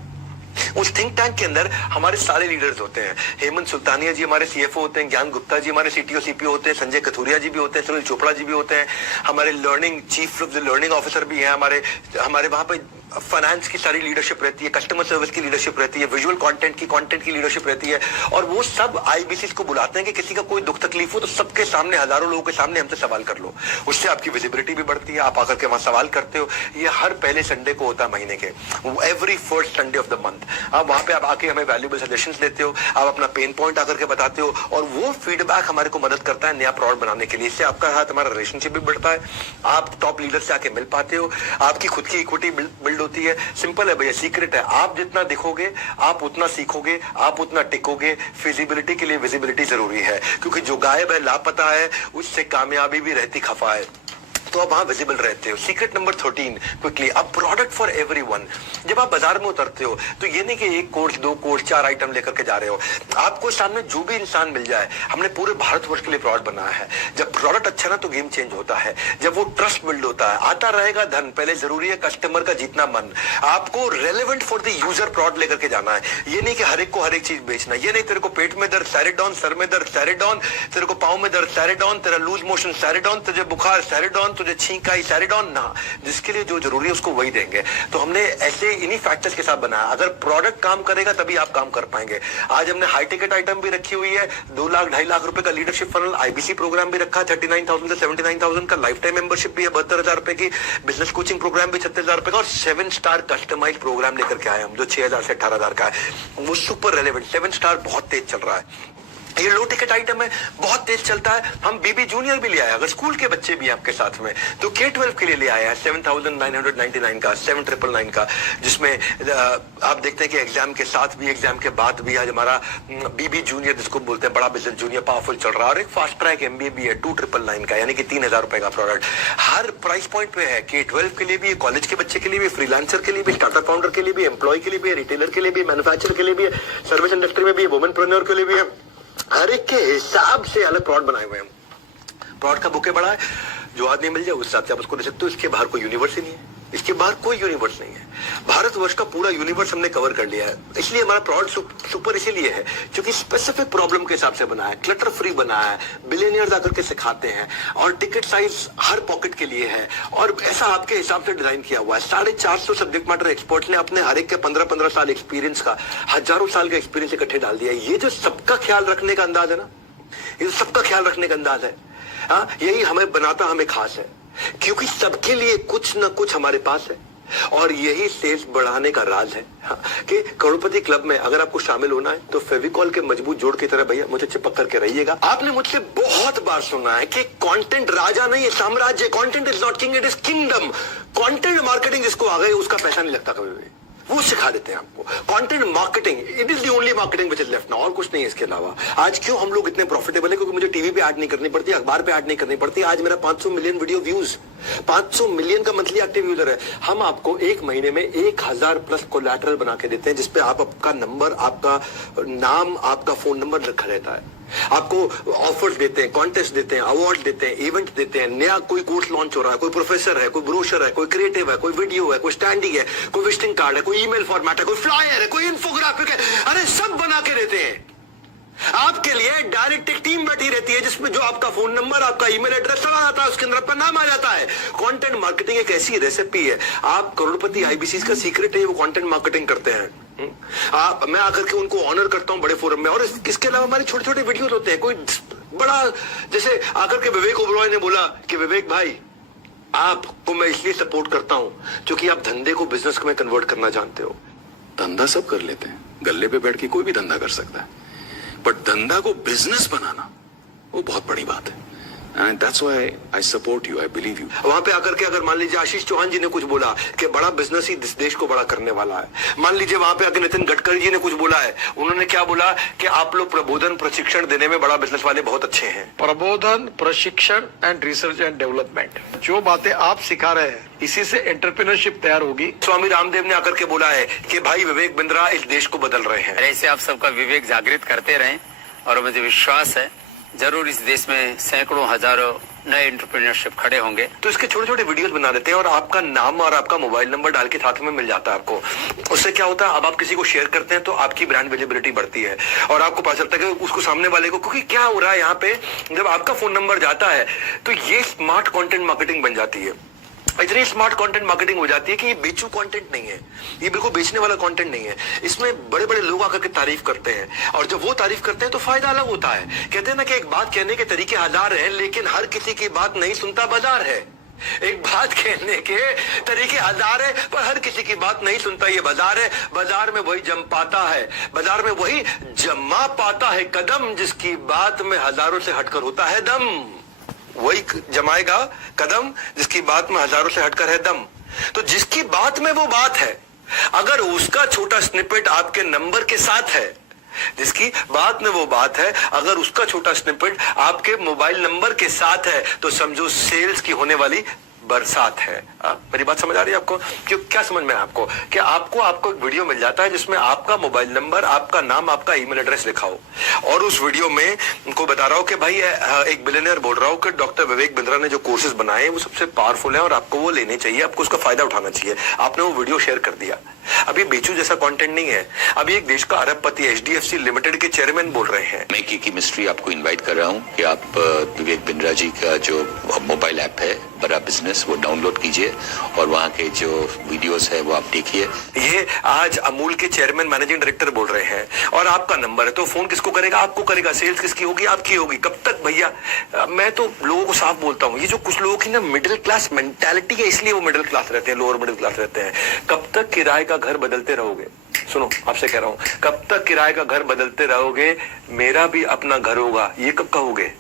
उस थिंक टैंक के अंदर हमारे सारे लीडर्स होते हैं। हेमंत सुल्तानिया जी हमारे CFO होते हैं, ज्ञान गुप्ता जी हमारे CTO CPO होते हैं, संजय कथुरिया जी भी होते हैं, सुनील चोपड़ा जी भी होते हैं, हमारे लर्निंग चीफ लर्निंग ऑफिसर भी हैं, हमारे वहां पे फाइनेंस की सारी लीडरशिप रहती है, कस्टमर सर्विस की लीडरशिप रहती है, विजुअल कंटेंट की लीडरशिप रहती है। और वो सब IBC को बुलाते हैं कि किसी का कोई दुख तकलीफ हो तो सबके सामने, हजारों लोगों के सामने हमसे सवाल कर लो। उससे आपकी विजिबिलिटी भी बढ़ती है, आप आकर के वहां सवाल करते हो। ये हर पहले संडे को होता है महीने के, every first Sunday off the month. आप वहां पे आप आके हमें वैल्यूएबल सजेशंस देते हो, आप अपना पेन पॉइंट आकर के बताते हो और वो फीडबैक हमारे को मदद करता है नया प्रोडक्ट बनाने के लिए। इससे आपका साथ हमारा रिलेशनशिप भी बढ़ता है, आप टॉप लीडर से आके मिल पाते हो, आपकी खुद की इक्विटी बिल्ड होती है। सिंपल है भैया, सीक्रेट है, आप जितना दिखोगे आप उतना सीखोगे, आप उतना टिकोगे। फिजिबिलिटी के लिए विजिबिलिटी जरूरी है क्योंकि जो गायब है, लापता है, उससे कामयाबी भी रहती खफा है। तो आप वहां विजिबल रहते हो। सीक्रेट नंबर 13 क्विकली, अब प्रोडक्ट फॉर एवरीवन। जब आप बाजार में उतरते हो तो ये नहीं कि 1 कोर्स 2 कोर्स 4 आइटम लेकर के जा रहे हो, आपको सामने जो भी इंसान मिल जाए। हमने पूरे भारतवर्ष के लिए प्रोडक्ट बनाया है। जब प्रोडक्ट अच्छा ना तो गेम चेंज होता है, जब वो ट्रस्ट बिल्ड होता है, आता रहेगा धन। पहले जरूरी है कस्टमर का जीतना मन। आपको relevant for the user product लेकर के जाना है। ये नहीं कि हर एक को हर एक चीज बेचना। ये नहीं तेरे को पेट में दर्द सैरिडॉन, सर में दर्द सैरिडॉन, तेरे को पाँव में दर्द सैरिडॉन, तेरा लूज मोशन सैरिडॉन, तुझे बुखार सैरिडॉन, तुझे छींक आई सैरिडॉन ना। जिसके लिए जो जरूरी है उसको वही देंगे। तो हमने ऐसे इन्हीं फैक्टर्स के साथ बनाया। अगर प्रोडक्ट काम करेगा तभी आप काम कर पाएंगे। आज हमने हाई टिकट आइटम भी रखी हुई है, 2 लाख 2.5 लाख रुपए का लीडरशिप फनल IBC प्रोग्राम भी रखा है, 39,000 से 79,000 का लाइफ टाइम मेंबरशिप भी है, 72,000 रुपए की बिजनेस कोचिंग प्रोग्राम भी 36,000 रुपए का, और 7 स्टार कस्टमाइज प्रोग्राम लेकर के आए हम जो 6,000 से 18,000 का है। वो सुपर रेलेवेंट 7 स्टार बहुत तेज चल रहा है। ये लो टिकट आइटम है, बहुत तेज चलता है। हम BB जूनियर भी ले आए, अगर स्कूल के बच्चे भी हैं आपके साथ में तो K12 के लिए ले आए हैं 7,999 का, 7,999 का, जिसमें आप देखते हैं कि एग्जाम के साथ भी एग्जाम के बाद भी आज हमारा BB जूनियर जिसको बोलते हैं बड़ा बिजनेस जूनियर पावरफुल चल रहा है। और एक फास्ट ट्रैक MBA भी है 2,999 का, यानी कि 3,000 रुपए का प्रोडक्ट हर प्राइस पॉइंट पे है। K12 के लिए भी, कॉलेज के बच्चे के लिए भी, फ्रीलांसर के लिए भी, स्टार्टअप फाउंडर के लिए भी, एम्प्लॉय के लिए भी, रिटेलर के लिए भी, मैन्युफैक्चरर के लिए भी, सर्विस इंडस्ट्री में भी, वुमेनप्रेन्योर के लिए भी है। हर एक के हिसाब से अलग प्रोडक्ट बनाए हुए हैं। प्रोडक्ट का बुके बड़ा है, जो आदमी मिल जाए उस हिसाब से आप उसको दे सकते हो। इसके बाहर कोई यूनिवर्स ही नहीं है, इसके बाहर कोई यूनिवर्स नहीं है। भारतवर्ष का पूरा यूनिवर्स हमने कवर कर लिया है। इसलिए हमारा प्रोडक्ट सुपर इसीलिए है क्योंकि स्पेसिफिक प्रॉब्लम के हिसाब से बना है, क्लटर फ्री बना है, बिलियनियर्स आकर के सिखाते हैं, और टिकट साइज हर पॉकेट के लिए है, और ऐसा आपके हिसाब से डिजाइन किया हुआ है। 450 सब्जेक्ट मैटर एक्सपर्ट्स ने अपने हर एक के 15-15 साल एक्सपीरियंस का, हजारों साल का एक्सपीरियंस इकट्ठे डाल दिया है। ये जो सबका ख्याल रखने का अंदाज है ना, ये तो सबका ख्याल रखने का अंदाज है। हाँ, यही हमें बनाता हमें खास है, क्योंकि सबके लिए कुछ ना कुछ हमारे पास है, और यही सेल्स बढ़ाने का राज है। हाँ, कि करोड़पति क्लब में अगर आपको शामिल होना है तो फेविकॉल के मजबूत जोड़ की तरह भैया मुझे चिपक करके रहिएगा। आपने मुझसे बहुत बार सुना है कि कंटेंट राजा नहीं है, साम्राज्य। Content is not king, it is kingdom. Content marketing जिसको आ गई उसका पैसा नहीं लगता कभी भी, वो सिखा देते हैं आपको। Content marketing it is the only marketing which is left now, और कुछ नहीं है इसके अलावा। आज क्यों हम लोग इतने प्रॉफिटेबल है? क्योंकि मुझे टीवी पे ऐड नहीं करनी पड़ती, अखबार पे ऐड नहीं करनी पड़ती। आज मेरा 500 मिलियन वीडियो व्यूज, 500 मिलियन का मंथली एक्टिव यूजर है। हम आपको एक महीने में 1000 प्लस कोलैटरल बना के देते हैं, जिसपे आपका नंबर, आपका नाम, आपका फोन नंबर लिखा रहता है। आपको ऑफर्स देते हैं, कॉन्टेस्ट देते हैं, अवार्ड देते हैं, इवेंट देते हैं। नया कोई कोर्स लॉन्च हो रहा है, कोई प्रोफेसर है, कोई ब्रोशर है, कोई क्रिएटिव है, कोई वीडियो है, कोई स्टैंडिंग है, कोई विजिटिंग कार्ड है, कोई ईमेल फॉर्मेट है, कोई फ्लायर है, कोई इन्फोग्राफिक है, अरे सब बना के देते हैं। आपके लिए डायरेक्ट एक टीम बैठी रहती है जिसमें जो आपका फोन नंबर, आपका ईमेल एड्रेस चला जाता है, उसके अंदर आपका नाम आ जाता है। कंटेंट मार्केटिंग एक ऐसी रेसिपी है, आप करोड़पति आईबीसी का सीक्रेट है, वो कंटेंट मार्केटिंग करते हैं। मैं आकर के उनको ऑनर करता हूं बड़े फोरम में, और इसके अलावा हमारे छोटे छोटे वीडियोस होते हैं। कोई बड़ा, जैसे आकर के विवेक ओबरॉय ने बोला कि विवेक भाई आपको मैं इसलिए सपोर्ट करता हूं क्योंकि आप धंधे को बिजनेस में कन्वर्ट करना जानते हो। धंधा सब कर लेते हैं, गल्ले पे बैठ के कोई भी धंधा कर सकता है, बट धंधा को बिजनेस बनाना वो बहुत बड़ी बात है। And that's why I support you, I believe you. वहां पे आकर के अगर मान लीजिए आशीष चौहान जी ने कुछ बोला कि बड़ा बिजनेस ही देश को बड़ा करने वाला है, मान लीजिए वहां पे आकर नितिन गडकरी जी ने कुछ बोला है, उन्होंने क्या बोला कि आप लोग प्रबोधन प्रशिक्षण देने में बड़ा बिजनेस वाले बहुत अच्छे हैं। प्रबोधन, प्रशिक्षण एंड रिसर्च एंड डेवलपमेंट, जो बातें आप सिखा रहे हैं इसी से एंटरप्रेन्योरशिप तैयार होगी। स्वामी रामदेव ने आकर के बोला है कि भाई विवेक बिंद्रा इस देश को बदल रहे हैं। ऐसे आप सबका विवेक जागृत करते रहें, और मुझे विश्वास है जरूर इस देश में सैकड़ों हजारों नए एंटरप्रेन्योरशिप खड़े होंगे। तो इसके छोटे छोटे वीडियोस बना देते हैं और आपका नाम और आपका मोबाइल नंबर डाल के साथ में मिल जाता है आपको। उससे क्या होता है, अब आप किसी को शेयर करते हैं तो आपकी ब्रांड विजिबिलिटी बढ़ती है, और आपको पता चलता है कि उसको सामने वाले को, क्योंकि क्या हो रहा है यहाँ पे, जब आपका फोन नंबर जाता है तो ये स्मार्ट कंटेंट मार्केटिंग बन जाती है। इतनी स्मार्ट कंटेंट मार्केटिंग हो जाती है कि ये बेचू कंटेंट नहीं है, ये बिल्कुल बेचने वाला कंटेंट नहीं है। इसमें बड़े बड़े लोग आकर के तारीफ करते हैं, और जब वो तारीफ करते हैं तो फायदा अलग होता है। कहते हैं ना कि एक बात कहने के तरीके हजार हैं, लेकिन हर किसी की बात नहीं सुनता बाजार है। एक बात कहने के तरीके हजार है, पर हर किसी की बात नहीं सुनता ये बाजार है। बाजार में वही जम पाता है, बाजार में वही जमा पाता है कदम, जिसकी बात में हजारों से हटकर होता है दम। वही जमाएगा कदम जिसकी बात में हजारों से हटकर है दम। तो जिसकी बात में वो बात है, अगर उसका छोटा स्निपेट आपके नंबर के साथ है, जिसकी बात में वो बात है, अगर उसका छोटा स्निपेट आपके मोबाइल नंबर के साथ है, तो समझो सेल्स की होने वाली बरसात है। मेरी बात समझ आ रही है आपको? क्यों, क्या समझ में आपको कि आपको एक वीडियो मिल जाता है जिसमें आपका मोबाइल नंबर, आपका नाम, आपका ईमेल एड्रेस लिखा हो, और उस वीडियो में उनको बता रहा हूं कि भाई एक बिलियनियर बोल रहा हूं कि डॉक्टर विवेक बिंद्रा ने जो कोर्सेज बनाए हैं वो सबसे पावरफुल है और आपको वो लेने चाहिए, आपको उसका फायदा उठाना चाहिए। आपने वो वीडियो शेयर कर दिया। अभी बेचू जैसा कंटेंट नहीं है, अभी एक देश का अरबपति एचडीएफसी लिमिटेड के चेयरमैन बोल रहे हैं। मैं की केमिस्ट्री आपको इनवाइट कर रहा हूं कि आप विवेक बिंद्रा जी का जो मोबाइल ऐप है बड़ा बिजनेस, वो डाउनलोड कीजिए और वहाँ के जो वीडियोस है वो आप देखिए। ये आज अमूल के चेयरमैन मैनेजिंग डायरेक्टर बोल रहे हैं, और आपका नंबर है तो फोन किसको करेगा? आपको करेगा। सेल्स किसकी होगी? आपकी होगी। कब तक भैया? मैं तो लोगों को साफ बोलता हूँ, ये जो कुछ लोगों की ना मिडिल क्लास मेंटालिटी है, इसलिए वो मिडिल क्लास रहते हैं, लोअर मिडिल क्लास रहते हैं। कब तक किराए का घर बदलते रहोगे? सुनो, आपसे कह रहा हूं, कब तक किराए का घर बदलते रहोगे? मेरा भी अपना घर होगा, ये कब कहोगे?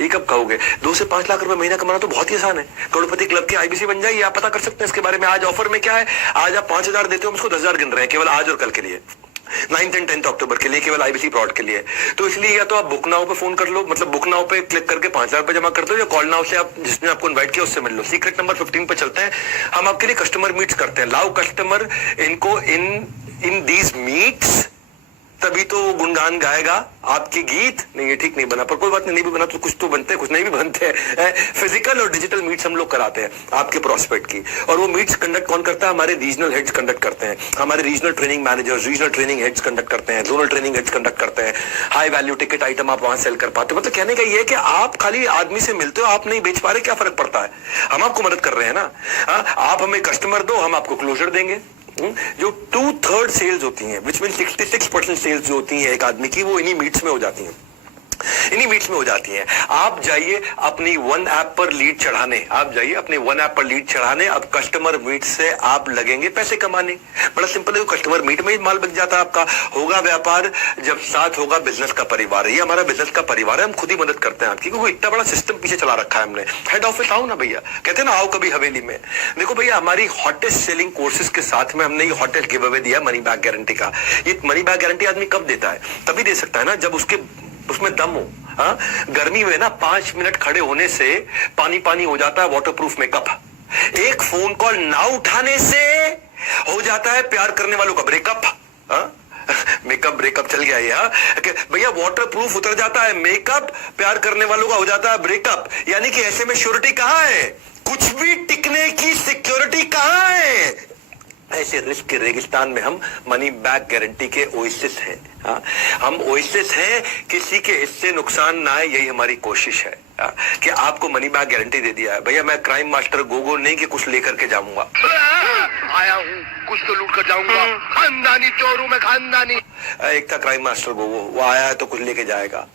ये कब कहोगे? 2 से 5 लाख रुपए महीना कमाना तो बहुत ही आसान है। करोड़पति क्लब के आईबीसी बन जाइए, आप पता कर सकते हैं इसके बारे में। आज ऑफर में क्या है, आज आप 5000 देते हो, हम उसको 10,000 गिन रहे हैं केवल आज और कल के लिए, 9th and 10th अक्टूबर के लिए, केवल आईबीसी प्रोड के लिए। तो इसलिए या तो आप बुक नाउ पे फोन कर लो, मतलब बुक नाउ पे क्लिक करके 5000 रुपए जमा कर दो, या कॉल नाउ से आप जिसने आपको इनवाइट किया उससे मिल लो। सीक्रेट नंबर 15 पे चलते हैं, हम आपके लिए कस्टमर मीट्स करते हैं। लाओ कस्टमर इनको इन दीज मीट्स, तभी तो वो गुणगान गाएगा आपके गीत। नहीं, ये ठीक नहीं बना, पर कोई बात नहीं भी बना तो कुछ तो बनते हैं, कुछ नहीं भी बनते हैं। फिजिकल और डिजिटल मीट्स हम लोग कराते हैं आपके प्रोस्पेक्ट की, और वो मीट्स कंडक्ट कौन करता है? हमारे रीजनल हेड्स कंडक्ट करते हैं, हमारे regional training managers, regional training heads conduct करते हैं, जोनल ट्रेनिंग हेड्स कंडक्ट करते हैं। हाई वैल्यू टिकट आइटम आप वहां सेल कर पाते हो। मतलब कहने का ये है कि आप खाली आदमी से मिलते हो, आप नहीं बेच पा रहे, क्या फर्क पड़ता है? हम आपको मदद कर रहे हैं ना। आप हमें कस्टमर दो, हम आपको क्लोजर देंगे। जो 2/3 सेल्स होती हैं, विच मीन 66% सेल्स जो होती हैं एक आदमी की, वो इन्हीं मीट्स में हो जाती हैं। इन्हीं मीट्स में हो जाती हैं। आप जाइए अपनी वन ऐप पर लीड चढ़ाने, आप जाइए अपने वन ऐप पर लीड चढ़ाने। अब कस्टमर मीट से आप लगेंगे पैसे कमाने। बड़ा सिंपल है, कस्टमर मीट में ही माल बन जाता है आपका। होगा व्यापार जब साथ होगा बिजनेस का परिवार। ये हमारा बिजनेस का परिवार है, हम खुद ही मदद करते हैं आपकी, क्योंकि इतना बड़ा सिस्टम पीछे चला रखा है हमने। हेड ऑफिस आओ ना भैया, कहते हैं ना आओ कभी हवेली में। देखो भैया, हमारी हॉटेस्ट सेलिंग कोर्सेज के साथ में हमने ये हॉटेस्ट गिव अवे दिया मनी बैक गारंटी का। ये मनी बैक गारंटी आदमी कब देता है? तभी दे सकता है ना जब उसमें दम हो। हाँ, गर्मी में ना 5 मिनट खड़े होने से पानी पानी हो जाता है वाटरप्रूफ मेकअप। एक फोन कॉल ना उठाने से हो जाता है प्यार करने वालों का ब्रेकअप। मेकअप ब्रेकअप चल गया ये। भैया वाटरप्रूफ उतर जाता है मेकअप, प्यार करने वालों का हो जाता है ब्रेकअप। यानी कि ऐसे में श्योरिटी कहां है? कुछ भी टिकने की सिक्योरिटी कहां है? ऐसे रिस्क के रेगिस्तान में हम मनी बैक गारंटी के ओएसिस हैं। हम ओएसिस हैं, किसी के हिस्से नुकसान ना आए, यही हमारी कोशिश है कि आपको मनी बैक गारंटी दे दिया है। भैया मैं क्राइम मास्टर गोगो नहीं कि कुछ लेकर के जाऊंगा, आया हूँ कुछ तो लूट कर जाऊंगा, खानदानी चोर हूं मैं, खानदानी। एक था क्राइम मास्टर गोगो, वो आया है तो कुछ लेके जाएगा।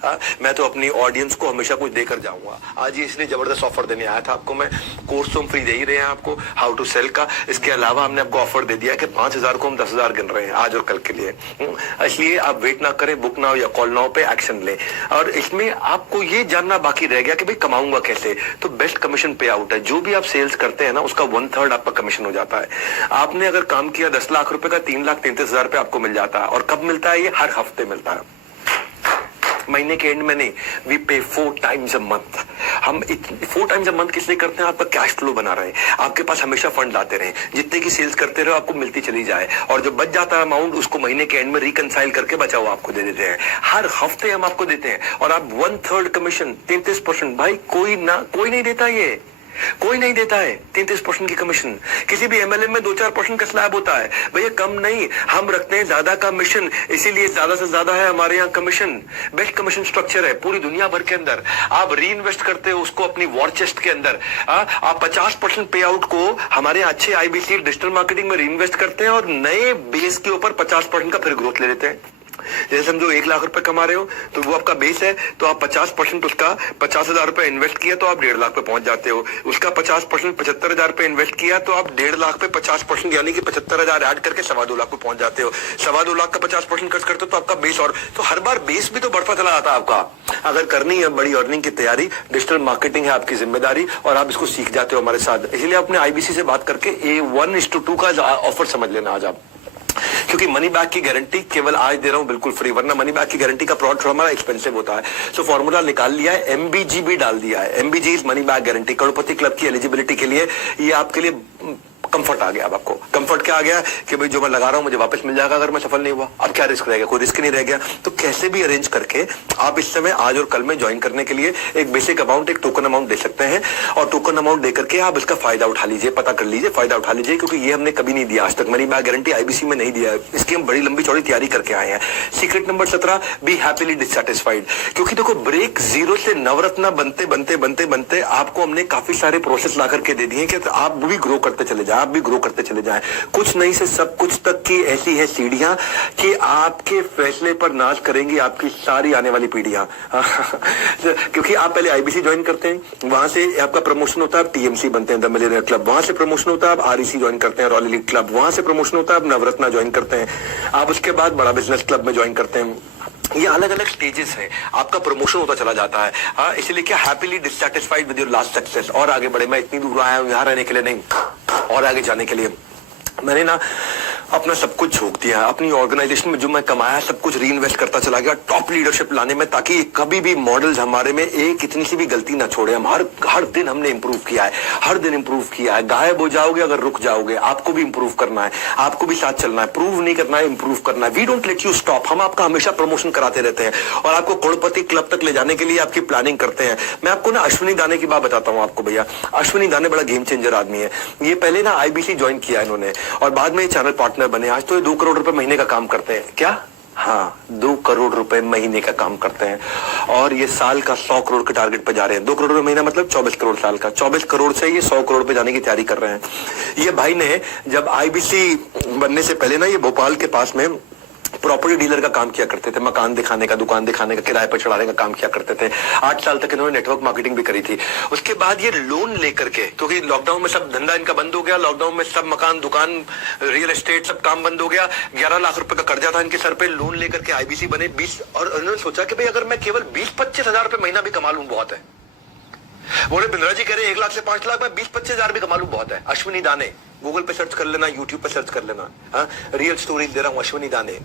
मैं तो अपनी ऑडियंस को हमेशा कुछ देकर जाऊंगा। आज ही इसलिए जबरदस्त ऑफर देने आया था आपको मैं। कोर्स तो हम फ्री दे ही रहे हैं आपको, हाउ टू सेल का। इसके अलावा हमने आपको ऑफर दे दिया कि 5,000 को हम 10,000 गिन रहे हैं आज और कल के लिए। इसलिए आप वेट ना करें, बुक नाउ या कॉल नाउ पे एक्शन लें। और इसमें आपको ये जानना बाकी रह गया कि भाई कमाऊंगा कैसे। तो बेस्ट कमीशन पे आउट है। जो भी आप सेल्स करते हैं ना, उसका 1/3 आपका कमीशन हो जाता है। आपने अगर काम किया 10 लाख रुपए का, 3,33,000 रुपए आपको मिल जाता है। और कब मिलता है? ये हर हफ्ते मिलता है, महीने के एंड में नहीं। वी पे 4 टाइम्स अ मंथ। हम 4 टाइम्स अ मंथ किस लिए करते हैं? आपका कैश फ्लो बना रहे, आपके पास हमेशा फंड आते रहे, जितने की सेल्स करते रहो आपको मिलती चली जाए। और जो बच जाता है अमाउंट, उसको महीने के एंड में रिकंसाइल करके बचा हुआ आपको दे देते हैं। हर हफ्ते हम आपको देते हैं। और आप 1/3 कमीशन, 33%। भाई कोई नहीं देता, ये कोई नहीं देता है 33% की कमीशन। किसी भी एमएलएम में 2-4% का स्लैब होता है भैया, कम नहीं। हम रखते हैं ज्यादा कमीशन, इसीलिए ज्यादा से ज्यादा है हमारे यहाँ कमीशन। बेस्ट कमीशन स्ट्रक्चर है पूरी दुनिया भर के अंदर। आप री इन्वेस्ट करते हो उसको अपनी वॉर चेस्ट के अंदर। आप 50% पे आउट को हमारे अच्छे आईबीसी डिजिटल मार्केटिंग में री इन्वेस्ट करते हैं और नए बेस के ऊपर 50% का फिर ग्रोथ ले लेते हैं। जैसे समझो 1 लाख रुपए कमा रहे हो तो वो आपका बेस है, तो आप 50% उसका 50,000 रुपए इन्वेस्ट किया तो आप 1.5 लाख पे पहुंच जाते हो। उसका 50% 75,000 रुपए इन्वेस्ट किया तो आप 1.5 लाख पे 50% यानी कि 75,000 ऐड करके 2.25 लाख पे पहुंच जाते हो। 2.25 लाख का 50% खर्च करते हो तो आपका बेस, और तो हर बार बेस भी तो बढ़ता चला जाता है आपका। अगर करनी है बड़ी अर्निंग की तैयारी, डिजिटल मार्केटिंग है आपकी जिम्मेदारी और आप इसको सीख जाते हो हमारे साथ। इसलिए अपने आईबीसी से बात करके A1:2 का ऑफर समझ लेना आज आप, क्योंकि मनी बैक की गारंटी केवल आज दे रहा हूं बिल्कुल फ्री, वरना मनी बैक की गारंटी का प्रोडक्ट हमारा एक्सपेंसिव होता है। सो फॉर्मूला निकाल लिया है, MBG भी डाल दिया है। MBG is money back guarantee. Crorepati club की एलिजिबिलिटी के लिए ये आपके लिए कंफर्ट आ गया। अब आपको कंफर्ट क्या आ गया कि भाई जो मैं लगा रहा हूं मुझे वापस मिल जाएगा अगर मैं सफल नहीं हुआ। अब क्या रिस्क रह गया? कोई रिस्क नहीं रह गया। तो कैसे भी अरेंज करके आप इस समय आज और कल में ज्वाइन करने के लिए एक बेसिक अमाउंट, एक टोकन अमाउंट दे सकते हैं। और टोकन अमाउंट देकर के आप इसका फायदा उठा लीजिए, पता कर लीजिए, फायदा उठा लीजिए, क्योंकि ये हमने कभी नहीं दिया आज तक। मनी बैक गारंटी आईबीसी में नहीं दिया है, इसकी हम बड़ी लंबी चौड़ी तैयारी करके आए हैं। Secret number 17, B happily dissatisfied. क्योंकि देखो ब्रेक जीरो से नवरत्न बनते बनते बनते बनते आपको हमने काफी सारे प्रोसेस ला करके दे दिए कि आप भी ग्रो करते चले जाए, आप भी ग्रो करते चले जाए। कुछ नहीं से सब कुछ तक की ऐसी है सीढ़ियां कि आपके फैसले पर नाज करेंगी आपकी सारी आने वाली पीढ़ियां। क्योंकि आप पहले आईबीसी ज्वाइन करते हैं, वहां से आपका प्रमोशन होता है, आप टीएमसी बनते हैं, द मिलियनेयर क्लब। वहां से प्रमोशन होता है, आप आरईसी ज्वाइन करते हैं, रॉयल एलीट क्लब। वहां से प्रमोशन होता है, आप नवरत्ना ज्वाइन करते हैं। आप उसके बाद बड़ा बिजनेस क्लब में ज्वाइन करते हैं। ये अलग अलग स्टेजेस है, आपका प्रमोशन होता चला जाता है। हाँ, इसलिए क्या happily dissatisfied with your last success. और आगे बढ़े, मैं इतनी दूर आया हूं यहाँ रहने के लिए नहीं, और आगे जाने के लिए। मैंने ना अपना सब कुछ झोंक दिया, अपनी ऑर्गेनाइजेशन में जो मैं कमाया सब कुछ री इन्वेस्ट करता चला गया टॉप लीडरशिप लाने में, ताकि कभी भी मॉडल्स हमारे में एक इतनी सी भी गलती ना छोड़े। हम हर दिन हमने इंप्रूव किया है, हर दिन इंप्रूव किया है। गायब हो जाओगे अगर रुक जाओगे, आपको भी इंप्रूव करना है, आपको भी साथ चलना है, प्रूव नहीं करना है, इंप्रूव करना है। We don't let you stop. हम आपका हमेशा प्रमोशन कराते रहते हैं और आपको करोड़पति क्लब तक ले जाने के लिए आपकी प्लानिंग करते हैं। मैं आपको ना अश्विनी दाने की बात बताता हूँ आपको भैया। अश्विनी दाने बड़ा गेम चेंजर आदमी है। ये पहले ना आईबीसी ज्वाइन किया इन्होंने और बाद में चैनल पार्टनर बने। आज तो 2 करोड़ रुपए महीने का काम करते हैं। क्या? हाँ, 2 करोड़ रुपए महीने का काम करते हैं और ये साल का 100 करोड़ के टारगेट पे जा रहे हैं। 2 करोड़ रुपए महीना मतलब 24 करोड़ साल का। 24 करोड़ से ये 100 करोड़ पे जाने की तैयारी कर रहे हैं। ये भाई ने जब आईबीसी बनने से पहले ना ये भोपाल के पास में प्रॉपर्टी डीलर का काम किया करते थे, मकान दिखाने का, दुकान दिखाने का, किराए पर चढ़ाने का काम किया करते थे। 8 साल तक इन्होंने नेटवर्क मार्केटिंग भी करी थी। उसके बाद ये लोन लेकर के, क्योंकि लॉकडाउन में सब धंधा इनका बंद हो गया, लॉकडाउन में सब मकान, दुकान, रियल एस्टेट सब काम बंद हो गया। 11 लाख रुपए का कर्जा था इनके सर पे, लोन लेकर के आईबीसी बने 20, और उन्होंने सोचा कि भाई अगर मैं केवल 20-25 हजार रुपए महीना भी कमा लूं बहुत है। बोले बिंद्रा जी कह रहे 1 लाख से 5 लाख में 20-25 हजार भी कमा लूं बहुत है। अश्विनी दाने गूगल पे सर्च कर लेना, यूट्यूब पे सर्च कर लेना, रियल स्टोरीज दे रहा हूं, अश्विनी दाने।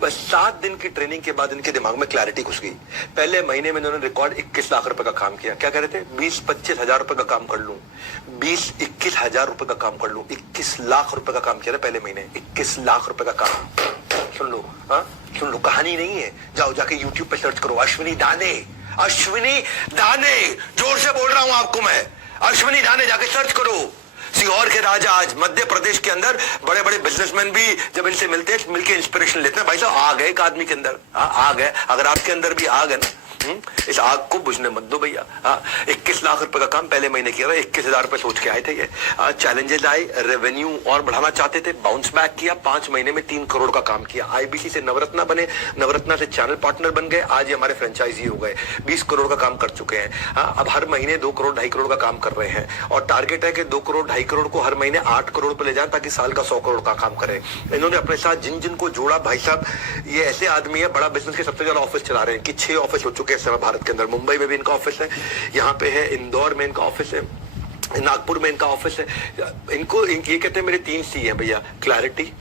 बस 7 दिन की ट्रेनिंग के बाद इनके दिमाग में क्लैरिटी घुस गई। पहले महीने में इन्होंने रिकॉर्ड 21 लाख रुपए का काम किया। क्या कह रहे थे? 20-25 हजार रुपए का काम कर लूं, 20-21 हजार रुपए का काम कर लूं, 21 लाख रुपए का काम किया पहले महीने, 21 लाख रुपए का काम। सुन लो, सुन लो, कहानी नहीं है, जाओ जाके यूट्यूब पे सर्च करो, अश्विनी दाने, अश्विनी दाने, जोर से बोल रहा हूं आपको मैं, अश्विनी दाने जाके सर्च करो। सीहोर के राजा आज मध्य प्रदेश के अंदर बड़े बड़े बिजनेसमैन भी जब इनसे मिलते हैं, मिलके इंस्पिरेशन लेते हैं। भाई साहब आग है एक आदमी के अंदर, आग है, अगर आपके अंदर भी आग है ना, इस आग को बुझने मत दो भैया। 21 लाख रुपए का काम पहले महीने किया था, 21 हजार रुपए सोच के आए थे ये। चैलेंजेस आए, रेवेन्यू और बढ़ाना चाहते थे, बाउंस बैक किया, 5 महीने में 3 करोड़ का काम किया। आईबीसी से नवरत्ना बने, नवरत्ना से चैनल पार्टनर बन गए, आज ये हमारे फ्रेंचाइजी हो गए, 20 करोड़ का काम कर चुके हैं। अब हर महीने 2 करोड़ 2.5 करोड़ का काम कर रहे हैं, और टारगेट है कि 2 करोड़ 2.5 करोड़ को हर महीने 8 करोड़ पे ले जाए, ताकि साल का 100 करोड़ का काम करें। इन्होंने अपने साथ जिन जिन को जोड़ा, भाई साहब ये ऐसे आदमी है, बड़ा बिजनेस के सबसे ज्यादा ऑफिस चला रहे हैं, कि 6 ऑफिस हो चुके हैं इस समय भारत के अंदर। मुंबई में भी इनका ऑफिस है, यहाँ पे है, इंदौर में इनका ऑफिस है, नागपुर में इनका ऑफिस है। इनको ये कहते हैं मेरे 3 C हैं भैया, क्लैरिटी,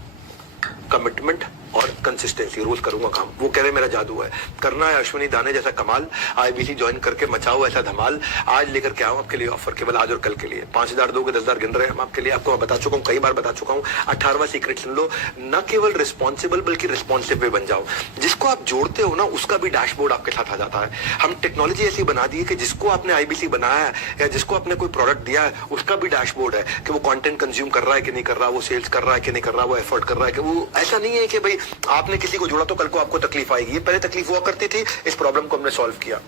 कमिटमेंट और कंसिस्टेंसी। रोज करूंगा काम, वो कह रहे मेरा जादू है, करना है अश्विनी दाने जैसा कमाल, आईबीसी ज्वाइन करके मचाओ ऐसा धमाल। आज लेकर के आओ आपके लिए ऑफर, केवल आज और कल के लिए। 5,000 दोगे, 10,000 गिन रहे हैं हम आपके लिए। आपको मैं बता चुका हूँ, कई बार बता चुका हूँ। 18वां सीक्रेट सुन लो, न केवल रिस्पॉन्सिबल बल्कि रिस्पॉन्सिव भी बन जाओ। जिसको आप जोड़ते हो ना, उसका भी डैशबोर्ड आपके साथ आ जाता है। हम टेक्नोलॉजी ऐसी बना दी है कि जिसको आपने आईबीसी बनाया है या जिसको आपने कोई प्रोडक्ट दिया है, उसका भी डैशबोर्ड है कि वो कंटेंट कंज्यूम कर रहा है कि नहीं कर रहा, वो सेल्स कर रहा है कि नहीं कर रहा, वो एफर्ट कर रहा है कि वो। ऐसा नहीं है कि भाई आपने किसी को जोड़ा तो कल को आपको तकलीफ आएगी। ये पहले तकलीफ हुआ करती थी, इस प्रॉब्लम को हमने सॉल्व किया।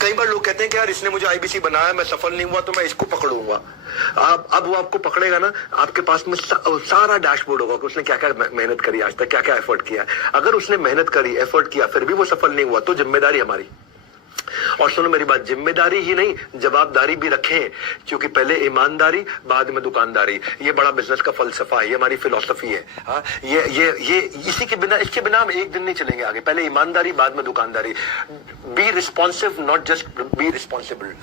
कई बार लोग कहते हैं कि यार इसने मुझे आईबीसी बनाया, मैं सफल नहीं हुआ तो मैं इसको पकड़ूंगा। अब वो आपको पकड़ेगा ना, आपके पास में सारा डैशबोर्ड होगा कि उसने क्या क्या मेहनत करी आज तक, क्या क्या एफर्ट किया। अगर उसने मेहनत करी, एफर्ट किया, फिर भी वो सफल नहीं हुआ, तो जिम्मेदारी हमारी। और सुनो मेरी बात, जिम्मेदारी ही नहीं जवाबदारी भी रखें, क्योंकि पहले ईमानदारी बाद में दुकानदारी। ये बड़ा बिजनेस का फलसफा है, ये हमारी फिलॉसफी है। ये इसी के बिना, इसके बिना हम एक दिन नहीं चलेंगे आगे। पहले ईमानदारी बाद में दुकानदारी। Be responsive not just be responsible.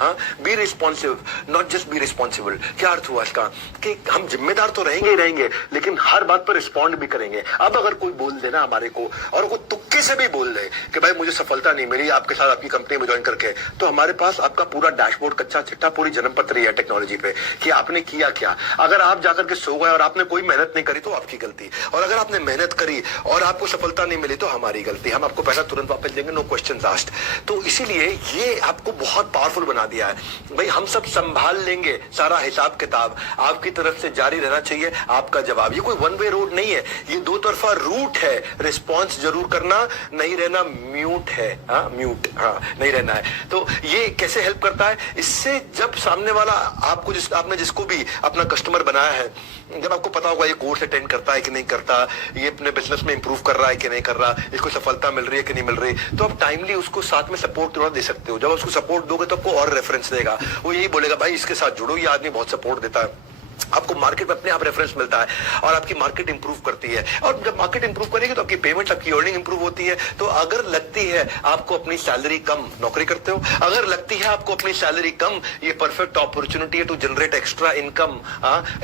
Be responsive not just be responsible. क्या अर्थ हुआ इसका? कि हम जिम्मेदार तो रहेंगे ही रहेंगे, लेकिन हर बात पर रिस्पॉन्ड भी करेंगे। अब अगर कोई बोल देना हमारे को, और कोई तुक्के से भी बोल दे कि भाई मुझे सफलता नहीं मिली आपके साथ, आपकी कंपनी में ज्वाइन करके, तो हमारे पास आपका पूरा डैशबोर्ड, कच्चा चिट्ठा, पूरी जन्मपत्री है टेक्नोलॉजी पे कि आपने किया क्या। अगर आप जाकर के सो गए और आपने कोई मेहनत नहीं करी तो आपकी गलती, और अगर आपने मेहनत करी और आपको सफलता नहीं मिली तो हमारी गलती। हम आपको पैसा तुरंत वापस देंगे, नो क्वेश्चंस आस्क्ड। तो इसीलिए ये आपको बहुत पावरफुल बना दिया है। भाई हम सब संभाल लेंगे सारा हिसाब किताब, आपकी तरफ से जारी रहना चाहिए आपका जवाब। ये कोई वन वे रोड नहीं है, ये 2 तरफा रूट है। रिस्पॉन्स जरूर करना, नहीं रहना म्यूट है। म्यूट नहीं रहना है। तो ये कैसे हेल्प करता है? इससे जब सामने वाला आपको, आपने जिसको भी अपना कस्टमर बनाया है, जब आपको पता होगा ये कोर्स अटेंड करता है कि नहीं करता, ये अपने बिजनेस में इंप्रूव कर रहा है कि नहीं कर रहा, इसको सफलता मिल रही है कि नहीं मिल रही, तो आप टाइमली उसको साथ में सपोर्ट थोड़ा दे सकते हो। जब उसको सपोर्ट दोगे तो आपको और रेफरेंस देगा, वो यही बोलेगा भाई इसके साथ जुड़ो, ये आदमी बहुत सपोर्ट देता है। आपको मार्केट में अपने आप रेफरेंस मिलता है और आपकी मार्केट इंप्रूव करती है। और जब मार्केट इंप्रूव करेगी तो आपकी पेमेंट, आपकी अर्निंग इंप्रूव होती है। तो अगर लगती है आपको अपनी सैलरी कम, नौकरी करते हो, अगर लगती है आपको अपनी सैलरी कम, ये परफेक्ट अपॉर्चुनिटी है टू जनरेट एक्स्ट्रा इनकम।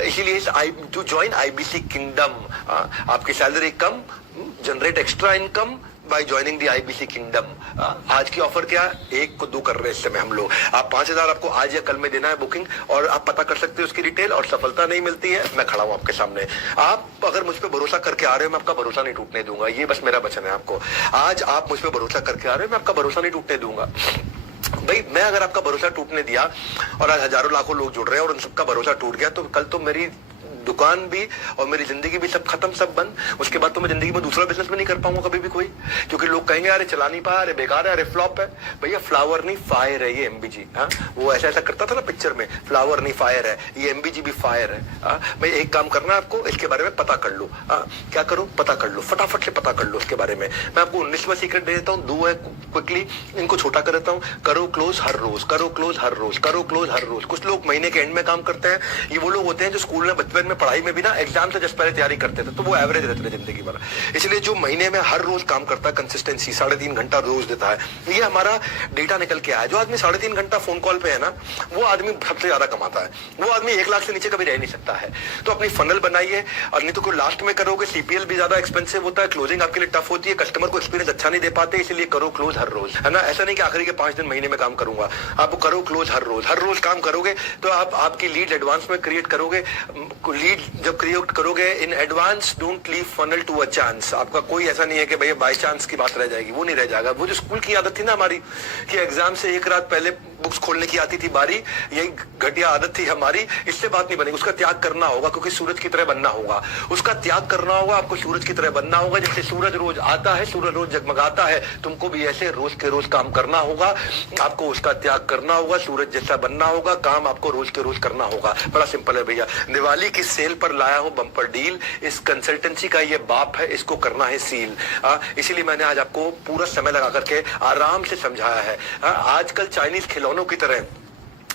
इसीलिए टू ज्वाइन आईबीसी किंगडम। आपकी salary come, generate extra income by joining the IBC kingdom. आज की ऑफर क्या है? 1 को 2 कर रहे हैं इस समय हम लोग। आप 5,000 आपको आज या कल में देना है बुकिंग, और आप पता कर सकते हो उसकी डिटेल। और सफलता नहीं मिलती है, मैं खड़ा हूं आपके सामने। आप अगर मुझ पर भरोसा करके आ रहे हो, मैं आपका भरोसा नहीं टूटने दूंगा। ये बस मेरा वचन है आपको। आज आप मुझ पर भरोसा करके आ रहे हो, मैं आपका भरोसा नहीं टूटने दूंगा। भाई मैं अगर आपका भरोसा टूटने दिया और आज हजारों लाखों लोग जुड़ रहे हैं और उन सबका भरोसा टूट गया, तो कल तो मेरी दुकान भी और मेरी जिंदगी भी सब खत्म, सब बंद। उसके बाद तो मैं जिंदगी में दूसरा बिजनेस भी नहीं कर पाऊंगा कभी भी कोई, क्योंकि लोग कहेंगे अरे चला नहीं पाया, अरे बेकार है, अरे फ्लॉप है। भैया फ्लावर नहीं फायर है ये एमबीजी। हाँ, वो ऐसा ऐसा करता था ना पिक्चर में, फ्लावर नहीं फायर है, ये एमबीजी भी फायर है। भाई एक काम करना है आपको, इसके बारे में पता कर लो। क्या करो, पता कर लो, फटाफट से पता कर लो इसके बारे में। मैं आपको 19वां सीक्रेट दे देता हूँ, 2 है क्विकली, इनको छोटा कर देता हूँ। करो क्लोज हर रोज, करो क्लोज हर रोज, करो क्लोज हर रोज। कुछ लोग महीने के एंड में काम करते हैं, ये वो लोग होते हैं जो स्कूल में बचपन में पढ़ाई में भी ना एग्जाम से जस्ट पहले तैयारी करते थे, तो वो एवरेज रहते थे जिंदगी भर। इसलिए जो महीने में हर रोज काम करता है, कंसिस्टेंसी 3.5 घंटा रोज देता है, ये हमारा डेटा निकल के आया। जो आदमी 3.5 घंटा फोन कॉल पे है ना, वो आदमी सबसे ज्यादा कमाता है। वो आदमी 1 लाख से नीचे कभी रह नहीं सकता है। तो अपनी फनल बनाइए, और नहीं तो कोई लास्ट में करोगे, सीपीएल भी ज्यादा एक्सपेंसिव होता है, क्लोजिंग आपके लिए टफ होती है, कस्टमर को एक्सपीरियंस अच्छा नहीं दे पाते, इसलिए करो क्लोज हर रोज, है ना। ऐसा नहीं कि आखिरी के 5 दिन महीने में काम करूंगा, आप करो क्लोज हर रोज। हर रोज काम करोगे तो आप आपकी लीड एडवांस में क्रिएट करोगे। लीड जब क्रिएट करोगे in advance, don't leave funnel to a chance. आपका कोई ऐसा नहीं है कि भैया बाय चांस की बात रह जाएगी, वो नहीं रह जाएगा। वो जो स्कूल की आदत थी ना हमारी, कि एग्जाम से 1 रात पहले बुक्स खोलने की आती थी बारी, यही घटिया आदत थी हमारी, इससे बात नहीं बनेगी। उसका त्याग करना होगा, क्योंकि सूरज की तरह बनना होगा। उसका त्याग करना होगा, आपको सूरज की तरह बनना होगा। जैसे सूरज रोज आता है, सूरज रोज जगमगाता है, तुमको भी ऐसे रोज के रोज काम करना होगा। आपको उसका त्याग करना होगा, सूरज जैसा बनना होगा, काम आपको रोज के रोज करना होगा। बड़ा सिंपल है भैया। दिवाली की सेल पर लाया हूं बम्पर डील, इस कंसल्टेंसी का ये बाप है, इसको करना है सील। इसीलिए मैंने आज आपको पूरा समय लगा करके आराम से समझाया है। आजकल चाइनीज खिलौनों की तरह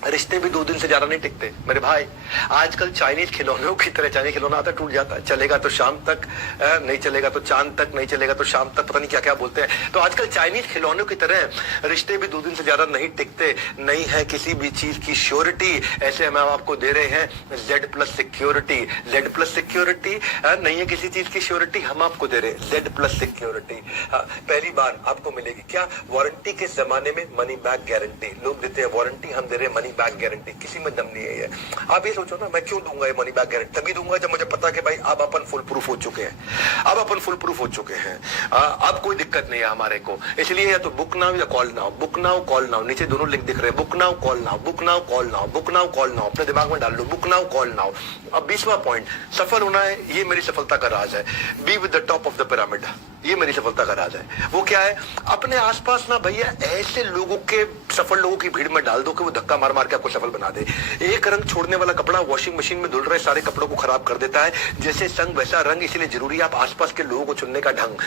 रिश्ते भी 2 दिन से ज्यादा नहीं टिकते मेरे भाई। आजकल चाइनीज खिलौनों की तरह, चाइनीज खिलौना आता टूट जाता है, चलेगा तो शाम तक, नहीं चलेगा तो चांद तक, नहीं चलेगा तो शाम तक, पता नहीं क्या क्या बोलते हैं। तो आजकल चाइनीज खिलौनों की तरह रिश्ते भी 2 दिन से ज्यादा नहीं टिकते। नहीं है किसी भी चीज की श्योरिटी, ऐसे हम आपको दे रहे हैं Z+ सिक्योरिटी। Z+ सिक्योरिटी नहीं है किसी चीज की श्योरिटी, हम आपको दे रहे हैं Z+ सिक्योरिटी। पहली बार आपको मिलेगी क्या, वारंटी के जमाने में मनी बैक गारंटी। लोग देते हैं वारंटी, हम दे रहे हैं मनी बैक गारंटी। किसी में दम नहीं है ये। आप ये सोचो ना, मैं क्यों दूंगा ये मनी बैक गारंटी? तभी दूंगा जब मुझे पता कि भाई अब अपन फुल प्रूफ हो चुके हैं, अब अपन फुल प्रूफ हो चुके हैं, अब कोई दिक्कत नहीं है हमारे को। इसलिए या तो बुक नाउ या call now, book now call now, नीचे दोनों लिंक दिख रहे हैं, book now call now, book now call now, book now call now. अपने दिमाग में डाल लो, बुक नाउ कॉल नाउ। अब 20वां पॉइंट, सफल होना है, ये मेरी सफलता का राज है। Be with the top of the pyramid, ये मेरी सफलता का राज है। वो क्या है, अपने आसपास ना भैया ऐसे लोगों के, सफल लोगों की भीड़ में डाल दो कि वो धक्का मार मार के आपको सफल बना दे। एक रंग छोड़ने वाला कपड़ा वॉशिंग मशीन में धुल रहे सारे कपड़ों को खराब कर देता है। जैसे संग वैसा रंग, इसीलिए जरूरी है आप आसपास के लोगों को चुनने का ढंग।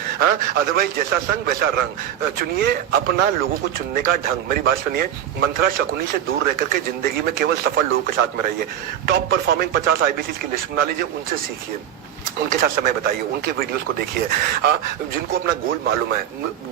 अदरवाइज जैसा संग वैसा रंग। चुनिए अपना लोगों को चुनने का ढंग। मेरी बात सुनिए, मंत्रा शकुनी से दूर रहकर के जिंदगी में केवल सफल लोगों के साथ में रहिए। टॉप परफॉर्मिंग 50 IBC की लिस्ट बना लीजिए, उनसे सीखिए, उनके साथ समय बताइए, उनके वीडियोस को देखिए। जिनको अपना गोल मालूम है।